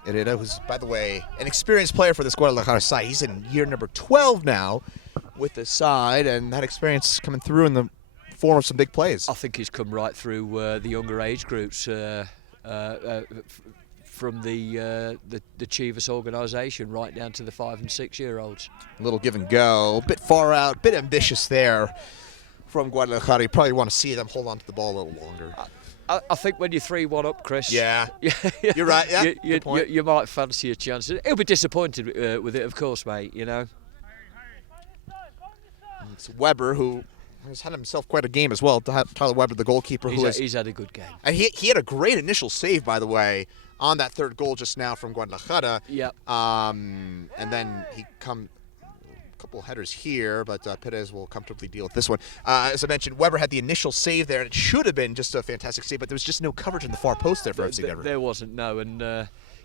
Herrera, who's, by the way, an experienced player for this Guadalajara side. He's in year number 12 now with the side, and that experience coming through in the form of some big plays. I think he's come right through the younger age groups. From the Chivas organisation right down to the 5 and 6 year olds. A little give and go, a bit far out, bit ambitious there from Guadalajara. You probably want to see them hold on to the ball a little longer. I think when you're 3-1 up, Chris. Yeah, you're right. Yeah, good point. You might fancy a chance. He'll be disappointed with it, of course, mate. You know. It's Weber, who has had himself quite a game as well. Tyler Weber, the goalkeeper, he's had a good game. And he had a great initial save, by the way, on that third goal just now from Guadalajara. Yep. And then he a couple headers here, but Perez will comfortably deal with this one. As I mentioned, Weber had the initial save there, and it should have been just a fantastic save, but there was just no coverage in the far post there for FC Denver. There wasn't, no, and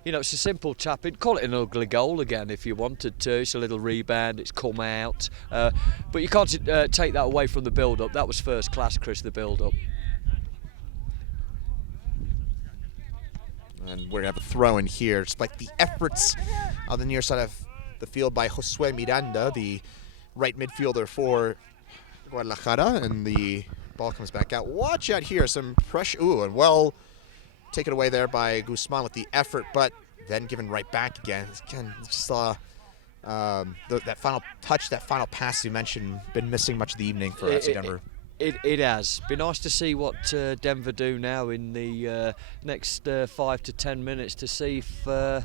you know, it's a simple tap in. Call it an ugly goal again if you wanted to. It's a little rebound, it's come out. But you can't take that away from the build-up. That was first class, Chris, the build-up. And we're going to have a throw in here, despite the efforts on the near side of the field by Josue Miranda, the right midfielder for Guadalajara. And the ball comes back out. Watch out here, some pressure. Ooh, and well taken away there by Guzman with the effort, but then given right back again. Again, just that final touch, that final pass you mentioned, been missing much of the evening for FC Denver. It has. Be nice to see what Denver do now in the next 5 to 10 minutes to see if they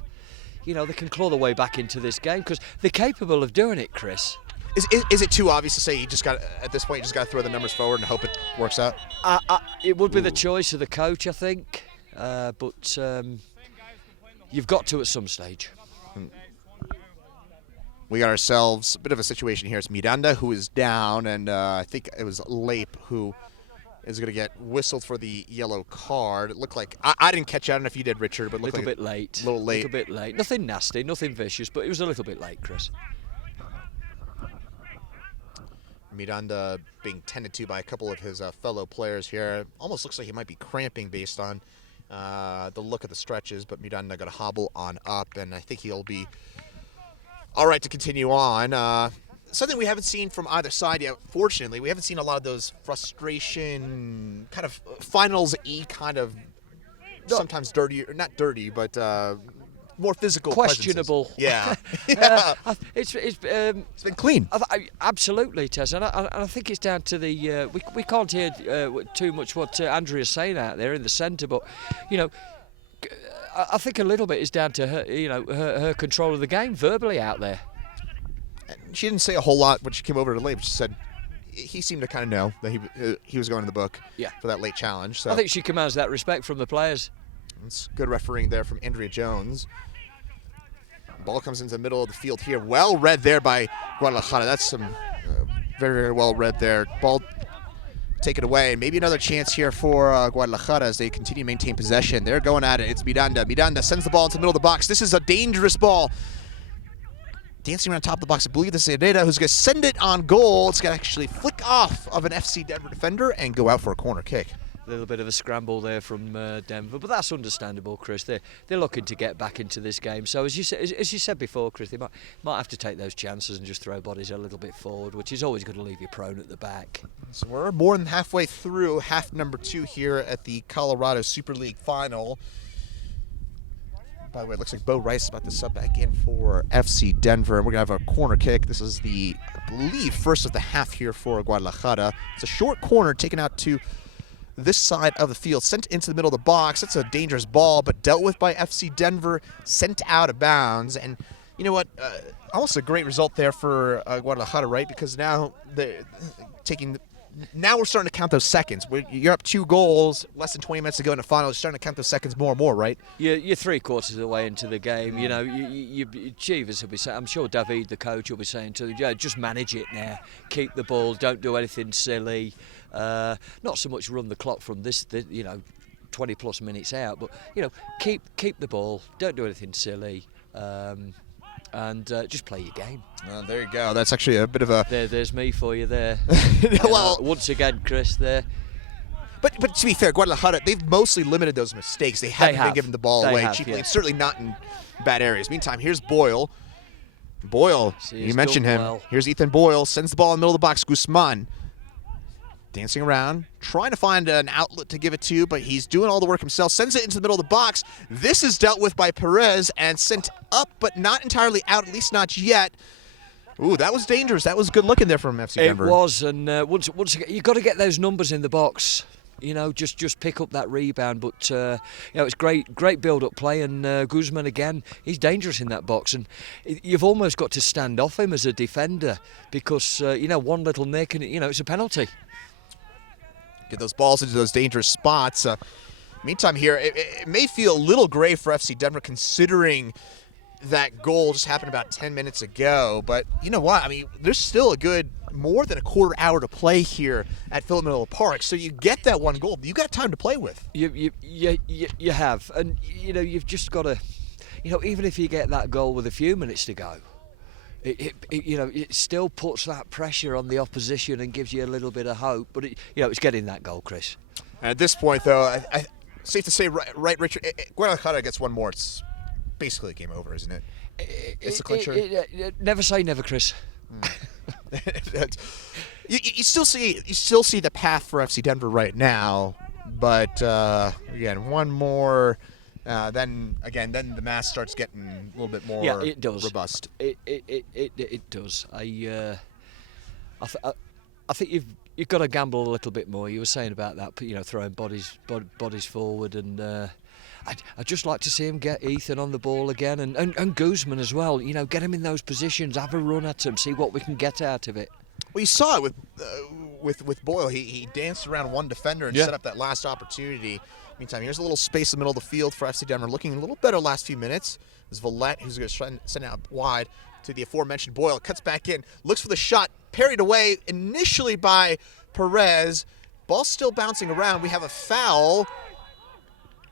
can claw their way back into this game, because they're capable of doing it, Chris. Is it too obvious to say you just got at this point you just got to throw the numbers forward and hope it works out? It would be the choice of the coach, I think, but you've got to at some stage. We got ourselves a bit of a situation here. It's Miranda who is down, and I think it was Lape who is going to get whistled for the yellow card. It looked like I didn't catch out. I don't know if you did, Richard, but it looked a little like bit late. A little late. A little bit late. Nothing nasty, nothing vicious, but it was a little bit late, Chris. Miranda being tended to by a couple of his fellow players here. Almost looks like he might be cramping based on the look of the stretches, but Miranda got to hobble on up, and I think he'll be all right to continue on. Something we haven't seen from either side yet, fortunately. We haven't seen a lot of those frustration, kind of finals-y kind of, sometimes dirty, or not dirty, but more physical questionable. Presences. Yeah. It's been clean. Absolutely, Tess, and I think it's down to the we can't hear too much what Andrea's saying out there in the centre, but I think a little bit is down to her, her control of the game verbally out there. She didn't say a whole lot when she came over to late, but she said he seemed to kind of know that he was going to the book for that late challenge. So I think she commands that respect from the players. It's good refereeing there from Andrea Jones. Ball comes into the middle of the field here. Well read there by Guadalajara. That's some very, very well read there. Ball taken away. Maybe another chance here for Guadalajara as they continue to maintain possession. They're going at it. It's Miranda. Miranda sends the ball into the middle of the box. This is a dangerous ball. Dancing around top of the box. I believe this is Herrera who's going to send it on goal. It's going to actually flick off of an FC Denver defender and go out for a corner kick. little bit of a scramble there from Denver, but that's understandable, Chris. They're looking to get back into this game. So as you said before, Chris, they might have to take those chances and just throw bodies a little bit forward, which is always going to leave you prone at the back. So we're more than halfway through half number 2 here at the Colorado Super League final. By the way, it looks like Bo Rice is about to sub back in for FC Denver. And we're going to have a corner kick. This is the, I believe, first of the half here for Guadalajara. It's a short corner taken out to this side of the field, sent into the middle of the box. That's a dangerous ball, but dealt with by FC Denver, sent out of bounds. And you know what? Almost a great result there for Guadalajara, right? Because now they're taking... Now we're starting to count those seconds. You're up 2 goals, less than 20 minutes to go in the final. You're starting to count those seconds more and more, right? You're 3/4 of the way into the game. You know, Chivas will be saying, I'm sure David, the coach, will be saying to them, just manage it now. Keep the ball. Don't do anything silly. Not so much run the clock from this 20 plus minutes out, but keep the ball. Don't do anything silly. And just play your game. There you go. That's actually a bit of a... There's me for you there. Well, once again, Chris, there. But to be fair, Guadalajara, they've mostly limited those mistakes. They haven't been giving the ball away cheaply. It's certainly not in bad areas. Meantime, here's Boyle. Boyle, you mentioned him. Well. Here's Ethan Boyle. Sends the ball in the middle of the box. Guzman dancing around, trying to find an outlet to give it to, but he's doing all the work himself. Sends it into the middle of the box. This is dealt with by Perez and sent up, but not entirely out, at least not yet. Ooh, that was dangerous. That was good looking there from FC Denver. It was, and once again, you've got to get those numbers in the box. Just pick up that rebound. But it's great build-up play, and Guzman again, he's dangerous in that box, and you've almost got to stand off him as a defender because one little nick and it's a penalty. Get those balls into those dangerous spots. Meantime here, it may feel a little gray for FC Denver considering that goal just happened about 10 minutes ago. But you know what? I mean, there's still a good more than a quarter hour to play here at Philip Miller Park. So you get that one goal. You got time to play with. You have. And, you've just got to, even if you get that goal with a few minutes to go, it still puts that pressure on the opposition and gives you a little bit of hope. But it's getting that goal, Chris. At this point, though, I safe to say, right, Richard, Guadalajara gets one more. It's basically a game over, isn't it? It's a clincher. Never say never, Chris. You still see the path for FC Denver right now, but again, one more. Then the math starts getting a little bit more robust. It does. I think you've got to gamble a little bit more. You were saying about that, throwing bodies forward, and I'd just like to see him get Ethan on the ball again, and Guzman as well. Get him in those positions, have a run at him, see what we can get out of it. Well, you saw it with Boyle. He danced around one defender and set up that last opportunity. Meantime, here's a little space in the middle of the field for FC Denver, looking a little better last few minutes. There's Vallette, who's going to send out wide to the aforementioned Boyle. Cuts back in, looks for the shot, parried away initially by Perez. Ball still bouncing around. We have a foul,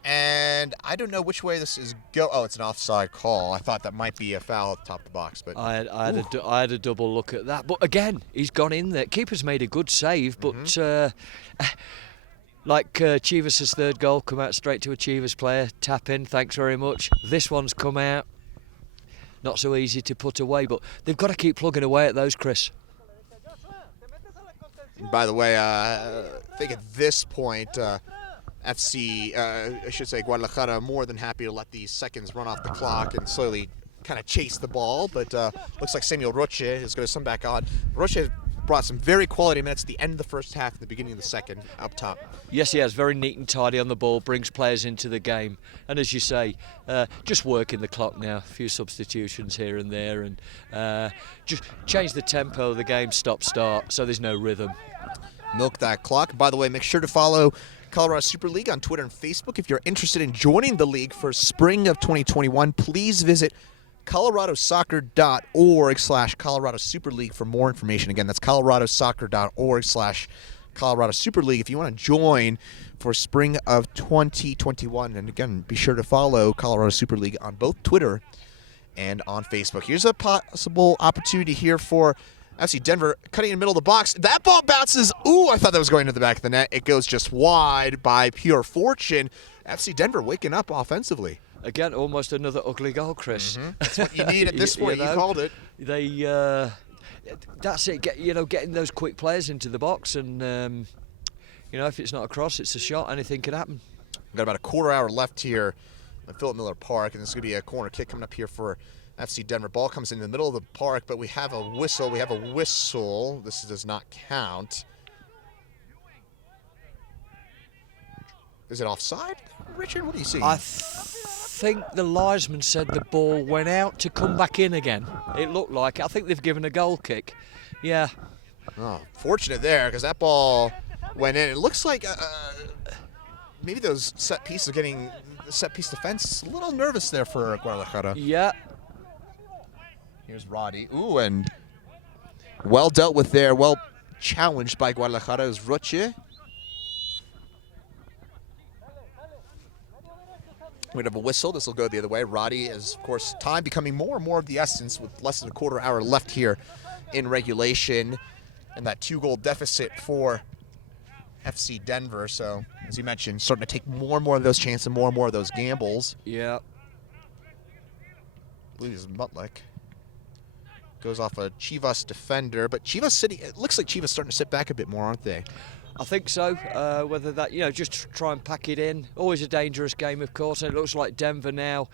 and I don't know which way this is Oh, it's an offside call. I thought that might be a foul at the top of the box, but I had a double look at that. But again, he's gone in there. Keeper's made a good save, but. Like Chivas' third goal, come out straight to a Chivas player, tap in, thanks very much. This one's come out, not so easy to put away, but they've got to keep plugging away at those, Chris. By the way, I think at this point, Guadalajara are more than happy to let these seconds run off the clock and slowly kind of chase the ball, but looks like Samuel Roche is going to come back on. Roche brought some very quality minutes at the end of the first half and the beginning of the second up top. Yes, he has. Very neat and tidy on the ball, brings players into the game. And as you say, just working the clock now. A few substitutions here and there, and just change the tempo of the game, stop-start, so there's no rhythm. Milk that clock. By the way, make sure to follow Colorado Super League on Twitter and Facebook. If you're interested in joining the league for spring of 2021, please visit coloradosoccer.org/Colorado Super League for more information. Again, that's coloradosoccer.org/Colorado Super League if you want to join for spring of 2021. And again, be sure to follow Colorado Super League on both Twitter and on Facebook. Here's a possible opportunity here for FC Denver cutting in the middle of the box. That ball bounces. Ooh, I thought that was going to the back of the net. It goes just wide by pure fortune. FC Denver waking up offensively. Again, almost another ugly goal, Chris. That's what you need at this point. You called it. That's it. Getting those quick players into the box, and if it's not a cross, it's a shot. Anything could happen. We've got about a quarter hour left here at Philip Miller Park, and this is going to be a corner kick coming up here for FC Denver. Ball comes in the middle of the park, but we have a whistle. This does not count. Is it offside, Richard? What do you see? I think the linesman said the ball went out to come back in again. It looked like it. I think they've given a goal kick. Yeah. Oh, fortunate there, because that ball went in. It looks like maybe those set pieces are getting the set piece defense a little nervous there for Guadalajara. Yeah. Here's Roddy. Ooh, and well dealt with there. Well challenged by Guadalajara is Roche. We'd have a whistle. This will go the other way. Roddy is, of course, time becoming more and more of the essence with less than a quarter hour left here in regulation. And that 2-goal deficit for FC Denver. So, as you mentioned, starting to take more and more of those chances and more of those gambles. Yeah. I believe it's Mutlick. Goes off a Chivas defender, but Chivas City, it looks like Chivas starting to sit back a bit more, aren't they? I think so. Whether that, just try and pack it in. Always a dangerous game, of course, and it looks like Denver now.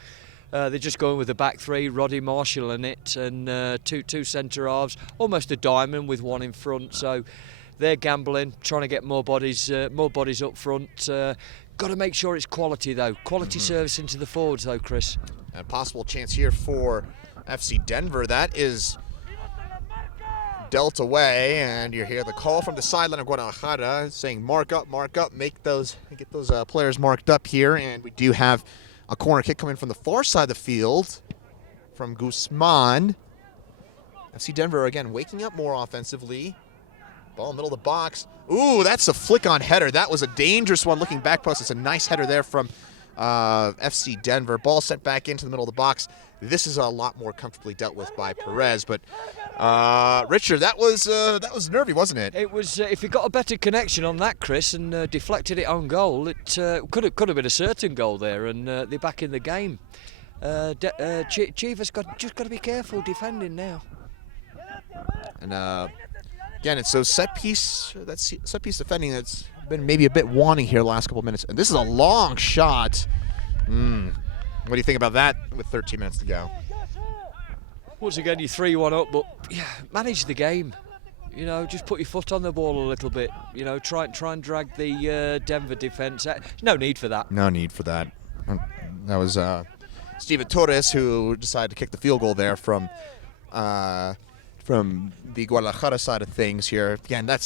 They're just going with the back three, Roddy Marshall in it, and two centre halves, almost a diamond with one in front. So they're gambling, trying to get more bodies up front. Got to make sure it's quality though. Quality service into the forwards though, Chris. A possible chance here for FC Denver. That is dealt away, and you hear the call from the sideline of Guadalajara saying mark up, get those players marked up here. And we do have a corner kick coming from the far side of the field from Guzman. FC Denver again waking up more offensively. Ball in the middle of the box. Ooh, that's a flick on header. That was a dangerous one looking back post. It's a nice header there from FC Denver. Ball sent back into the middle of the box. This is a lot more comfortably dealt with by Perez, but Richard, that was nervy, wasn't it? It was. If he got a better connection on that, Chris, and deflected it on goal, it could have been a certain goal there, and they're back in the game. Chivas just got to be careful defending now. And again, it's those set piece defending that's been maybe a bit wanting here the last couple of minutes. And this is a long shot. What do you think about that with 13 minutes to go? Once again, you're 3-1 up, but manage the game. Just put your foot on the ball a little bit. Try and drag the Denver defence out. No need for that. No need for that. That was Steven Torres who decided to kick the field goal there from the Guadalajara side of things here. Again, that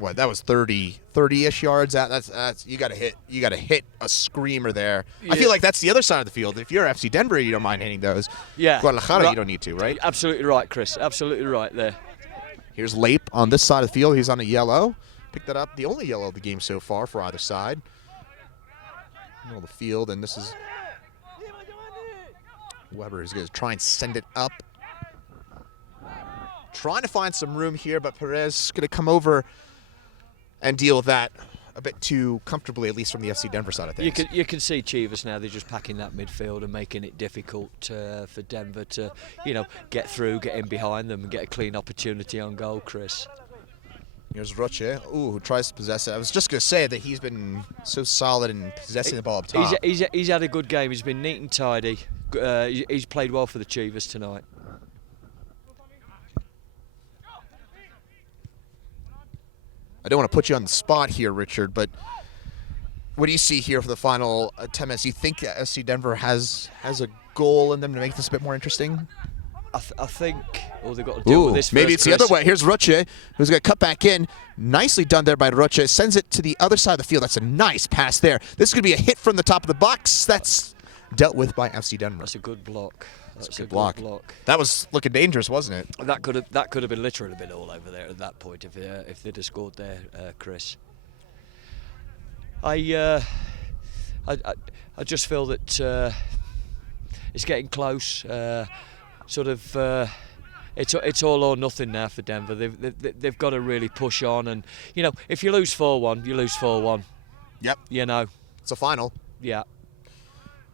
was 30-ish yards. That's you got to hit a screamer there. Yeah. I feel like that's the other side of the field. If you're FC Denver, you don't mind hitting those. Yeah. Guadalajara, you don't need to, right? Absolutely right, Chris. Absolutely right there. Here's Lape on this side of the field. He's on a yellow. Picked that up. The only yellow of the game so far for either side. Middle of the field, and this is Weber is going to try and send it up. Trying to find some room here, but Perez is going to come over and deal with that a bit too comfortably, at least from the FC Denver side of things. You can see Chivas now. They're just packing that midfield and making it difficult for Denver to, get through, get in behind them, and get a clean opportunity on goal, Chris. Here's Roche, who tries to possess it. I was just going to say that he's been so solid in possessing the ball up top. He's had a good game. He's been neat and tidy. He's played well for the Chivas tonight. I don't want to put you on the spot here, Richard, but what do you see here for the final 10 minutes? Do you think SC Denver has a goal in them to make this a bit more interesting? I think they've got to deal with this first, maybe it's Chris. the other way. Here's Roche, who's going to cut back in. Nicely done there by Roche. Sends it to the other side of the field. That's a nice pass there. This is going to be a hit from the top of the box. That's dealt with by FC Denver. That's a good block. That's a good block. That was looking dangerous, wasn't it? That could have been literally been all over there at that point if they'd have scored there, Chris. I just feel that it's getting close. it's all or nothing now for Denver. They've got to really push on, and if you lose 4-1, you lose 4-1. Yep. It's a final. Yeah.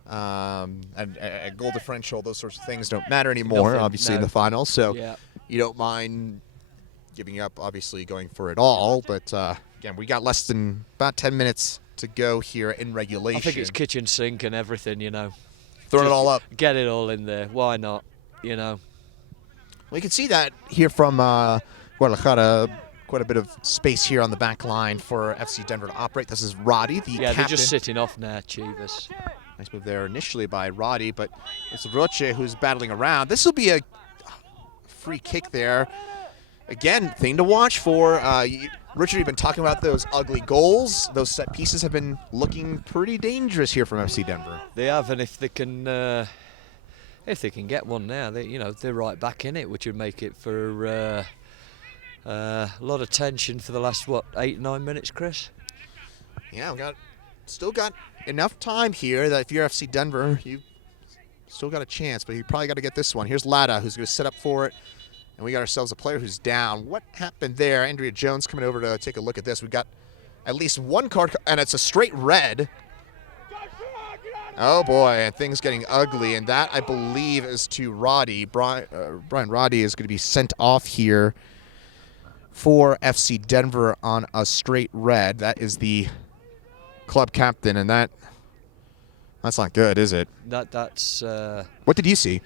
And a goal differential, those sorts of things don't matter anymore, Nothing, obviously, no. in the finals. So Yeah. you don't mind giving up, obviously, going for it all. But, again, we got less than about 10 minutes to go here in regulation. I think it's kitchen sink and everything, Throwing it all up. Get it all in there. Why not? We can see that here from Guadalajara. Quite a bit of space here on the back line for FC Denver to operate. This is Roddy, the captain. They're just sitting off now, Chivas. Nice move there initially by Roddy, but it's Roche who's battling around. This will be a free kick there. Again, thing to watch for. Richard, you've been talking about those ugly goals. Those set pieces have been looking pretty dangerous here from FC Denver. They have, and if they can get one now, they're right back in it, which would make it for a lot of tension for the last 8-9 minutes, Chris. Yeah, still got enough time here that if you're FC Denver, you've still got a chance, but you probably got to get this one. Here's Lada, who's going to set up for it. And we got ourselves a player who's down. What happened there? Andrea Jones coming over to take a look at this. We've got at least one card, and it's a straight red. Oh, boy, and things getting ugly. And that, I believe, is to Roddy. Brian Roddy is going to be sent off here for FC Denver on a straight red. That is the club captain, and that's not good, is it? That's. What did you see?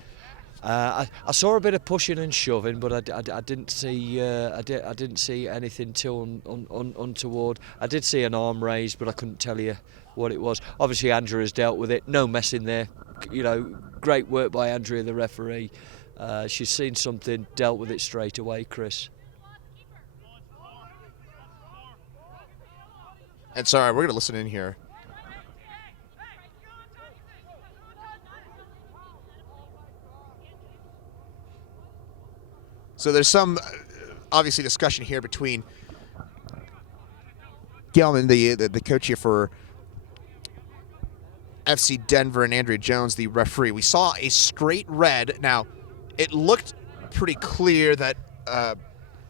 I saw a bit of pushing and shoving, but I didn't see I didn't see anything too untoward. I did see an arm raised, but I couldn't tell you what it was. Obviously, Andrea has dealt with it. No messing there. Great work by Andrea, the referee. She's seen something, dealt with it straight away, Chris. And sorry, we're going to listen in here. So there's some, obviously, discussion here between Gelman, the coach here for FC Denver, and Andrea Jones, the referee. We saw a straight red. Now, it looked pretty clear that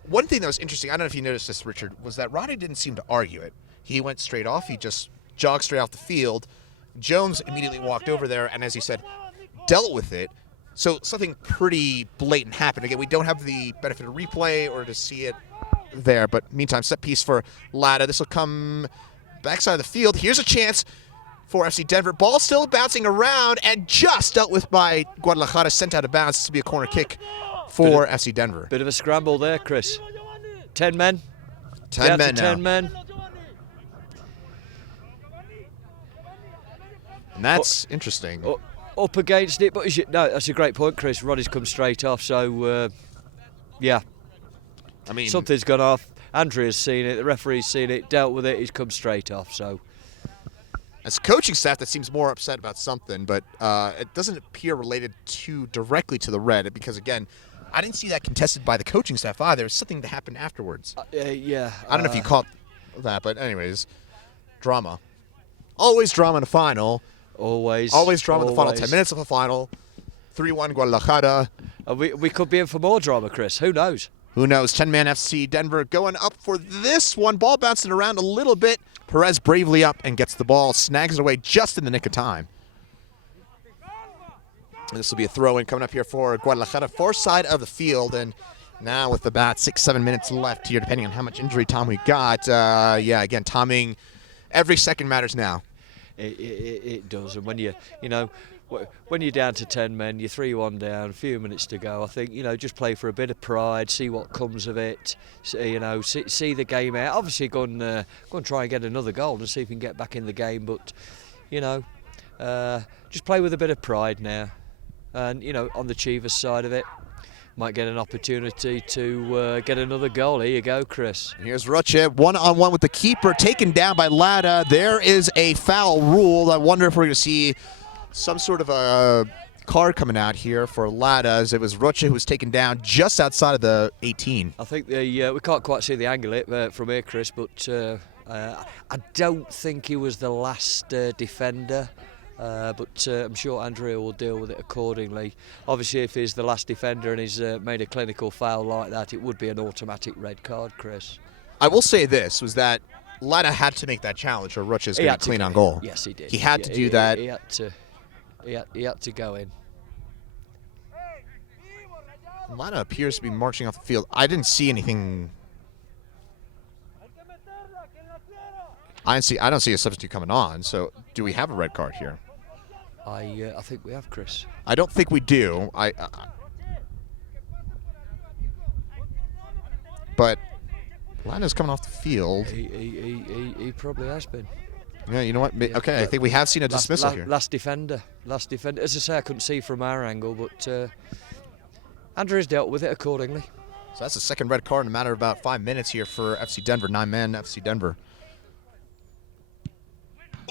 one thing that was interesting, I don't know if you noticed this, Richard, was that Roddy didn't seem to argue it. He went straight off. He just jogged straight off the field. Jones immediately walked over there and, as he said, dealt with it. So something pretty blatant happened. Again, we don't have the benefit of replay or to see it there. But meantime, set piece for Lada. This will come backside of the field. Here's a chance for FC Denver. Ball still bouncing around and just dealt with by Guadalajara. Sent out of bounds. This will be a corner kick for FC Denver. Bit of a scramble there, Chris. 10 men. 10 men now. 10 men. And that's interesting. Up against it, but no, that's a great point, Chris. Roddy's come straight off, so yeah. I mean, something's gone off. Andrea's seen it, the referee's seen it, dealt with it. He's come straight off. So, as coaching staff, that seems more upset about something, but it doesn't appear related directly to the red, because again, I didn't see that contested by the coaching staff either. There was something that happened afterwards. Yeah. I don't know if you caught that, but anyways, drama. Always drama in the final. Always drama in the final. 10 minutes of the final. 3-1 Guadalajara. We could be in for more drama, Chris. Who knows? Who knows? 10-man FC Denver going up for this one. Ball bouncing around a little bit. Perez bravely up and gets the ball. Snags it away just in the nick of time. And this will be a throw-in coming up here for Guadalajara. Far side of the field. And now with about 6-7 minutes left here, depending on how much injury time we got. Again, timing. Every second matters now. It does, and when when you're down to 10 men, you're 3-1 down, a few minutes to go. I think just play for a bit of pride, see what comes of it. See the game out. Obviously, go and try and get another goal and see if you can get back in the game. But just play with a bit of pride now, and on the Chivas side of it. Might get an opportunity to get another goal. Here you go, Chris. Here's Roche, one-on-one with the keeper, taken down by Lada. There is a foul ruled. I wonder if we're going to see some sort of a card coming out here for Lada, as it was Roche who was taken down just outside of the 18. I think we can't quite see the angle from here, Chris, but I don't think he was the last defender But I'm sure Andrea will deal with it accordingly. Obviously, if he's the last defender and he's made a clinical foul like that, it would be an automatic red card, Chris. I will say this, was that Lana had to make that challenge, or Rutsch is going to clean on goal. Yes, he did. He had to do that. He had to go in. Lana appears to be marching off the field. I didn't see anything. I don't see a substitute coming on. So, do we have a red card here? I think we have, Chris. I don't think we do. But Lana's coming off the field. He probably has been. Yeah, you know what? Okay, I think we have seen a dismissal here. Last defender. As I say, I couldn't see from our angle, but Andrew's dealt with it accordingly. So that's the second red card in a matter of about 5 minutes here for FC Denver, 9-man FC Denver.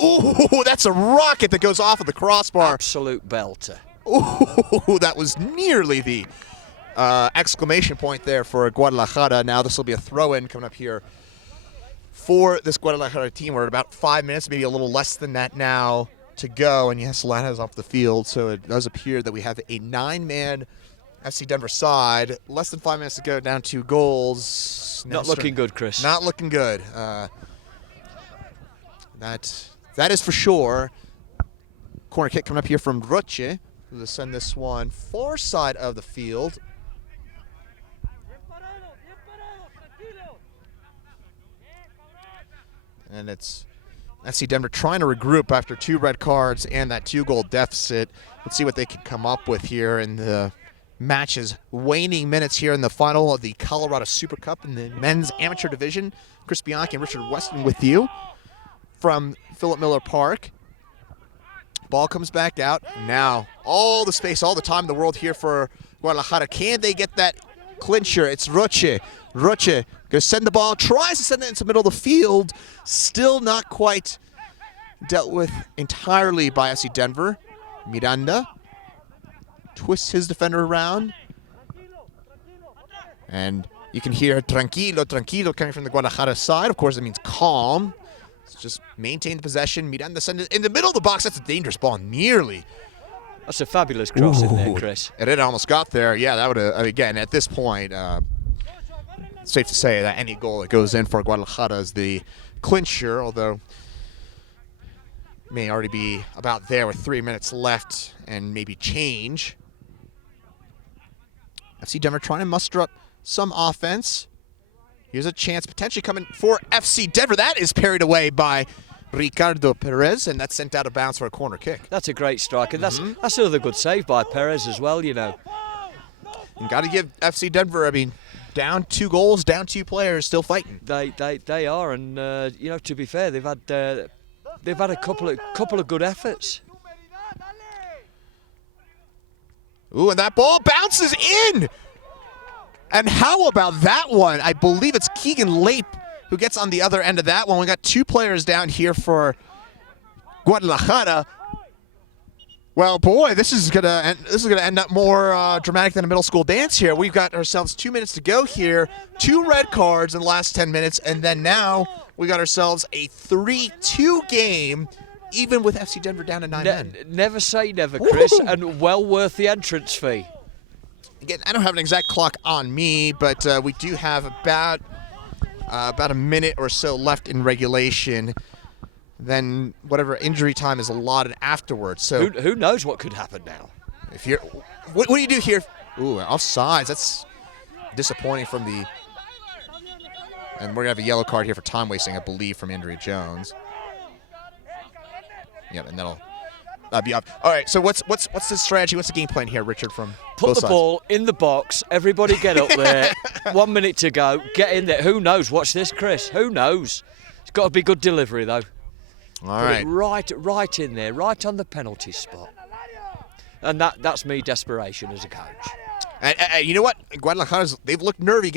Ooh, that's a rocket that goes off of the crossbar. Absolute belter. Ooh, that was nearly the exclamation point there for Guadalajara. Now this will be a throw-in coming up here for this Guadalajara team. We're at about 5 minutes, maybe a little less than that now to go. And yes, Lana's off the field, so it does appear that we have a 9-man FC Denver side. Less than 5 minutes to go, down 2 goals. Not looking good, Chris. Not looking good. That is for sure. Corner kick coming up here from Roche. We'll send this one far side of the field. And it's FC Denver trying to regroup after 2 red cards and that 2-goal deficit. Let's see what they can come up with here in the match's waning minutes here in the final of the Colorado Super Cup in the men's amateur division. Chris Bianchi and Richard Weston with you from Philip Miller Park. Ball comes back out. Now, all the space, all the time in the world here for Guadalajara. Can they get that clincher? It's Roche. Roche going to send the ball, tries to send it into the middle of the field. Still not quite dealt with entirely by FC Denver. Miranda twists his defender around. And you can hear tranquilo, tranquilo coming from the Guadalajara side. Of course, it means calm. Just maintain the possession. Miranda send it in the middle of the box. That's a dangerous ball. Nearly. That's a fabulous cross in there, Chris. And it almost got there. Yeah, that would have, again, at this point, it's safe to say that any goal that goes in for Guadalajara is the clincher, although may already be about there with 3 minutes left and maybe change. FC Denver trying to muster up some offense. Here's a chance potentially coming for FC Denver. That is parried away by Ricardo Perez, and that's sent out of bounds for a corner kick. That's a great strike, and that's another good save by Perez as well, you know. You got to give FC Denver, I mean, down 2 goals, down 2 players, still fighting. They are, and you know, to be fair, they've had a couple of good efforts. Ooh, and that ball bounces in. And how about that one? I believe it's Keegan Lape who gets on the other end of that one. We got 2 players down here for Guadalajara. Well, boy, this is gonna end up more dramatic than a middle school dance here. We've got ourselves 2 minutes to go here. 2 red cards in the last 10 minutes, and then now we got ourselves a 3-2 game, even with FC Denver down to 9 men. Never say never, Chris, and well worth the entrance fee. Again, I don't have an exact clock on me, but we do have about a minute or so left in regulation. Then whatever injury time is allotted afterwards. So who knows what could happen now? If you're, what do you do here? Ooh, offsides. That's disappointing from the. And we're gonna have a yellow card here for time wasting, I believe, from Andrea Jones. Yep, and that'll be up. All right. So what's the strategy? What's the game plan here, Richard? From put the ball in the box. Everybody get up there. 1 minute to go. Get in there. Who knows? Watch this, Chris. Who knows? It's got to be good delivery though. All right. Right in there, right on the penalty spot. And that's me desperation as a coach. And you know what? Guadalajara's, they've looked nervy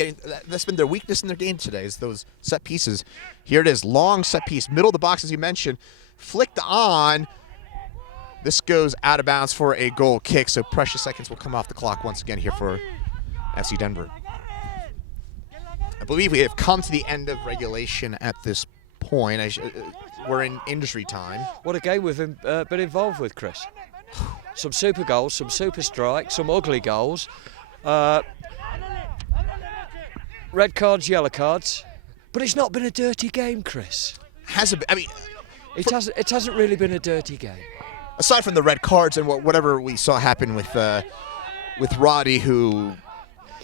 that's been their weakness in their game today, is those set pieces. Here it is, long set piece, middle of the box as you mentioned, flicked on. This goes out of bounds for a goal kick, so precious seconds will come off the clock once again here for FC Denver. I believe we have come to the end of regulation at this point. we're in injury time. What a game we've been involved with, Chris. Some super goals, some super strikes, some ugly goals. Red cards, yellow cards. But it's not been a dirty game, Chris. Hasn't been, I mean, It hasn't really been a dirty game. aside from the red cards and whatever we saw happen with Roddy, who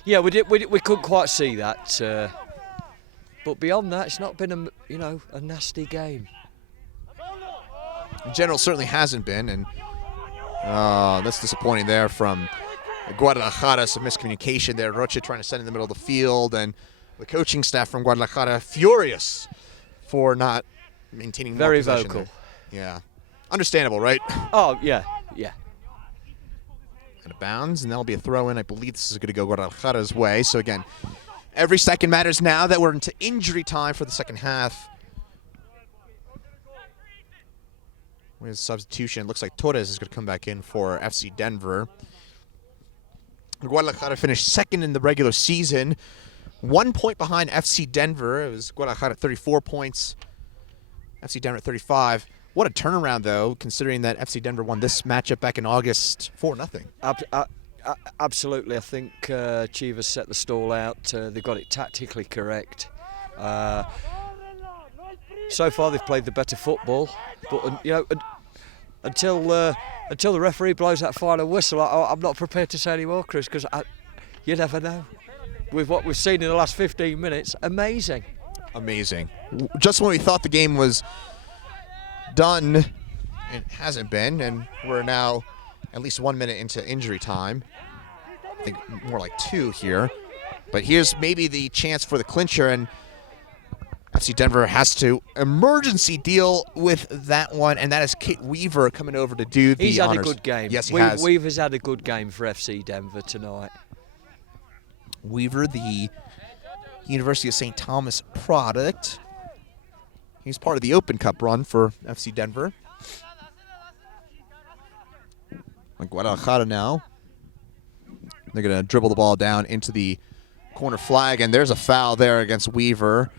Yeah, we couldn't quite see that. But beyond that, it's not been a nasty game. in general certainly hasn't been, and that's disappointing there from Guadalajara. Some miscommunication there. Rocha trying to send in the middle of the field, and the coaching staff from Guadalajara furious for not maintaining more Very possession vocal. there. Yeah, understandable, right? Oh, yeah. Out of bounds, and that'll be a throw in. I believe this is going to go Guadalajara's way. So again, every second matters now that we're into injury time for the second half. With substitution, looks like Torres is going to come back in for FC Denver. Guadalajara finished second in the regular season, 1 point behind FC Denver. It was Guadalajara at 34 points, FC Denver at 35. What a turnaround, though, considering that FC Denver won this matchup back in August 4-0. Absolutely. I think Chivas set the stall out. They got it tactically correct. So far, they've played the better football, but until the referee blows that final whistle, I'm not prepared to say any more, Chris, because you never know. With what we've seen in the last 15 minutes, amazing. Amazing. Just when we thought the game was done, it hasn't been, and we're now at least 1 minute into injury time. I think more like 2 here. But here's maybe the chance for the clincher, and FC Denver has to emergency deal with that one, and that is Kate Weaver coming over to do the He's honors. had a good game. Yes, he has. Weaver's had a good game for FC Denver tonight. Weaver, the University of St. Thomas product. He's part of the Open Cup run for FC Denver. Like Guadalajara now. They're going to dribble the ball down into the corner flag, and there's a foul there against Weaver.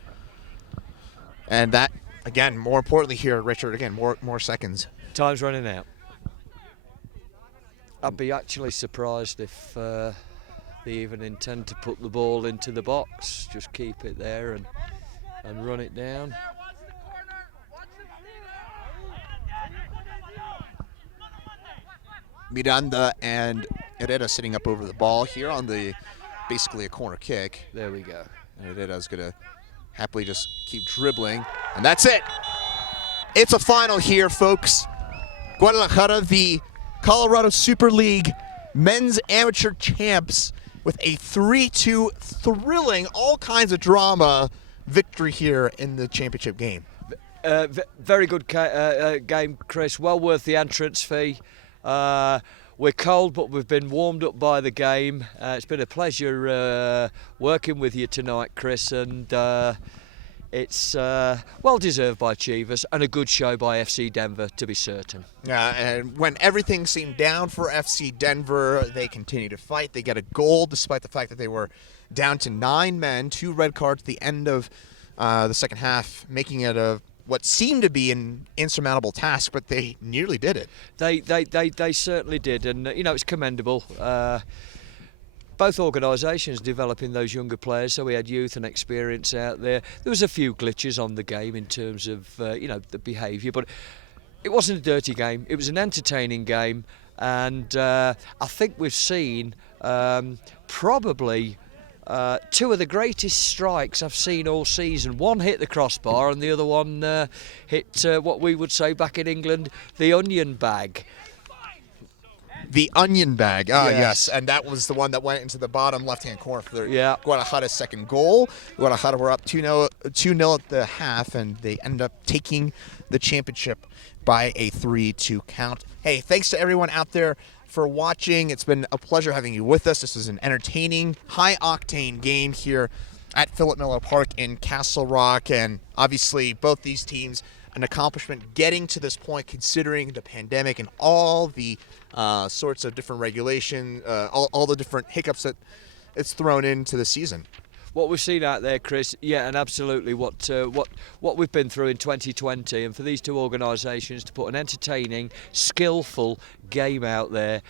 And that, again, more importantly here, Richard, again, more seconds. Time's running out. I'd be actually surprised if they even intend to put the ball into the box. Just keep it there and run it down. Miranda and Herrera sitting up over the ball here on the basically a corner kick. There we go. And Herrera's going to happily just keep dribbling. And that's it. It's a final here, folks. Guadalajara, the Colorado Super League men's amateur champs, with a 3-2 thrilling, all kinds of drama victory here in the championship game. Very good game, Chris. Well worth the entrance fee. We're cold, but we've been warmed up by the game. It's been a pleasure working with you tonight, Chris, and it's well deserved by Chivas and a good show by FC Denver, to be certain. And when everything seemed down for FC Denver, they continue to fight. They get a goal despite the fact that they were down to 9 men, 2 red cards at the end of the second half, making it what seemed to be an insurmountable task, but they nearly did it. They certainly did, and it's commendable. Both organisations developing those younger players, so we had youth and experience out there. There was a few glitches on the game in terms of the behaviour, but it wasn't a dirty game. It was an entertaining game, and I think we've seen probably 2 of the greatest strikes I've seen all season. One hit the crossbar, and the other one hit what we would say back in England, the onion bag. The onion bag, Yes. And that was the one that went into the bottom left-hand corner for Yeah. Guadalajara's second goal. Guadalajara were up 2-0 at the half, and they end up taking the championship by a 3-2 count. Hey, thanks to everyone out there for watching. It's been a pleasure having you with us. This is an entertaining, high-octane game here at Philip Miller Park in Castle Rock, and obviously both these teams an accomplishment getting to this point, considering the pandemic and all the sorts of different regulation, all the different hiccups that it's thrown into the season. what we've seen out there, Chris, yeah, and absolutely what we've been through in 2020, and for these two organisations to put an entertaining, skillful game out there,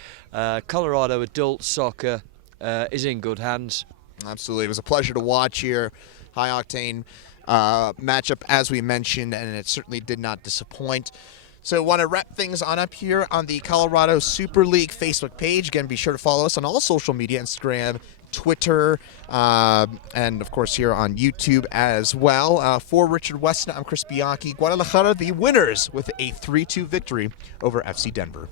Colorado adult soccer is in good hands. Absolutely. It was a pleasure to watch here. High octane matchup, as we mentioned, and it certainly did not disappoint. So want to wrap things on up here on the Colorado Super League Facebook page. Again, be sure to follow us on all social media, Instagram, Twitter, and of course here on YouTube as well. For Richard Weston, I'm Chris Bianchi. Guadalajara, the winners with a 3-2 victory over FC Denver.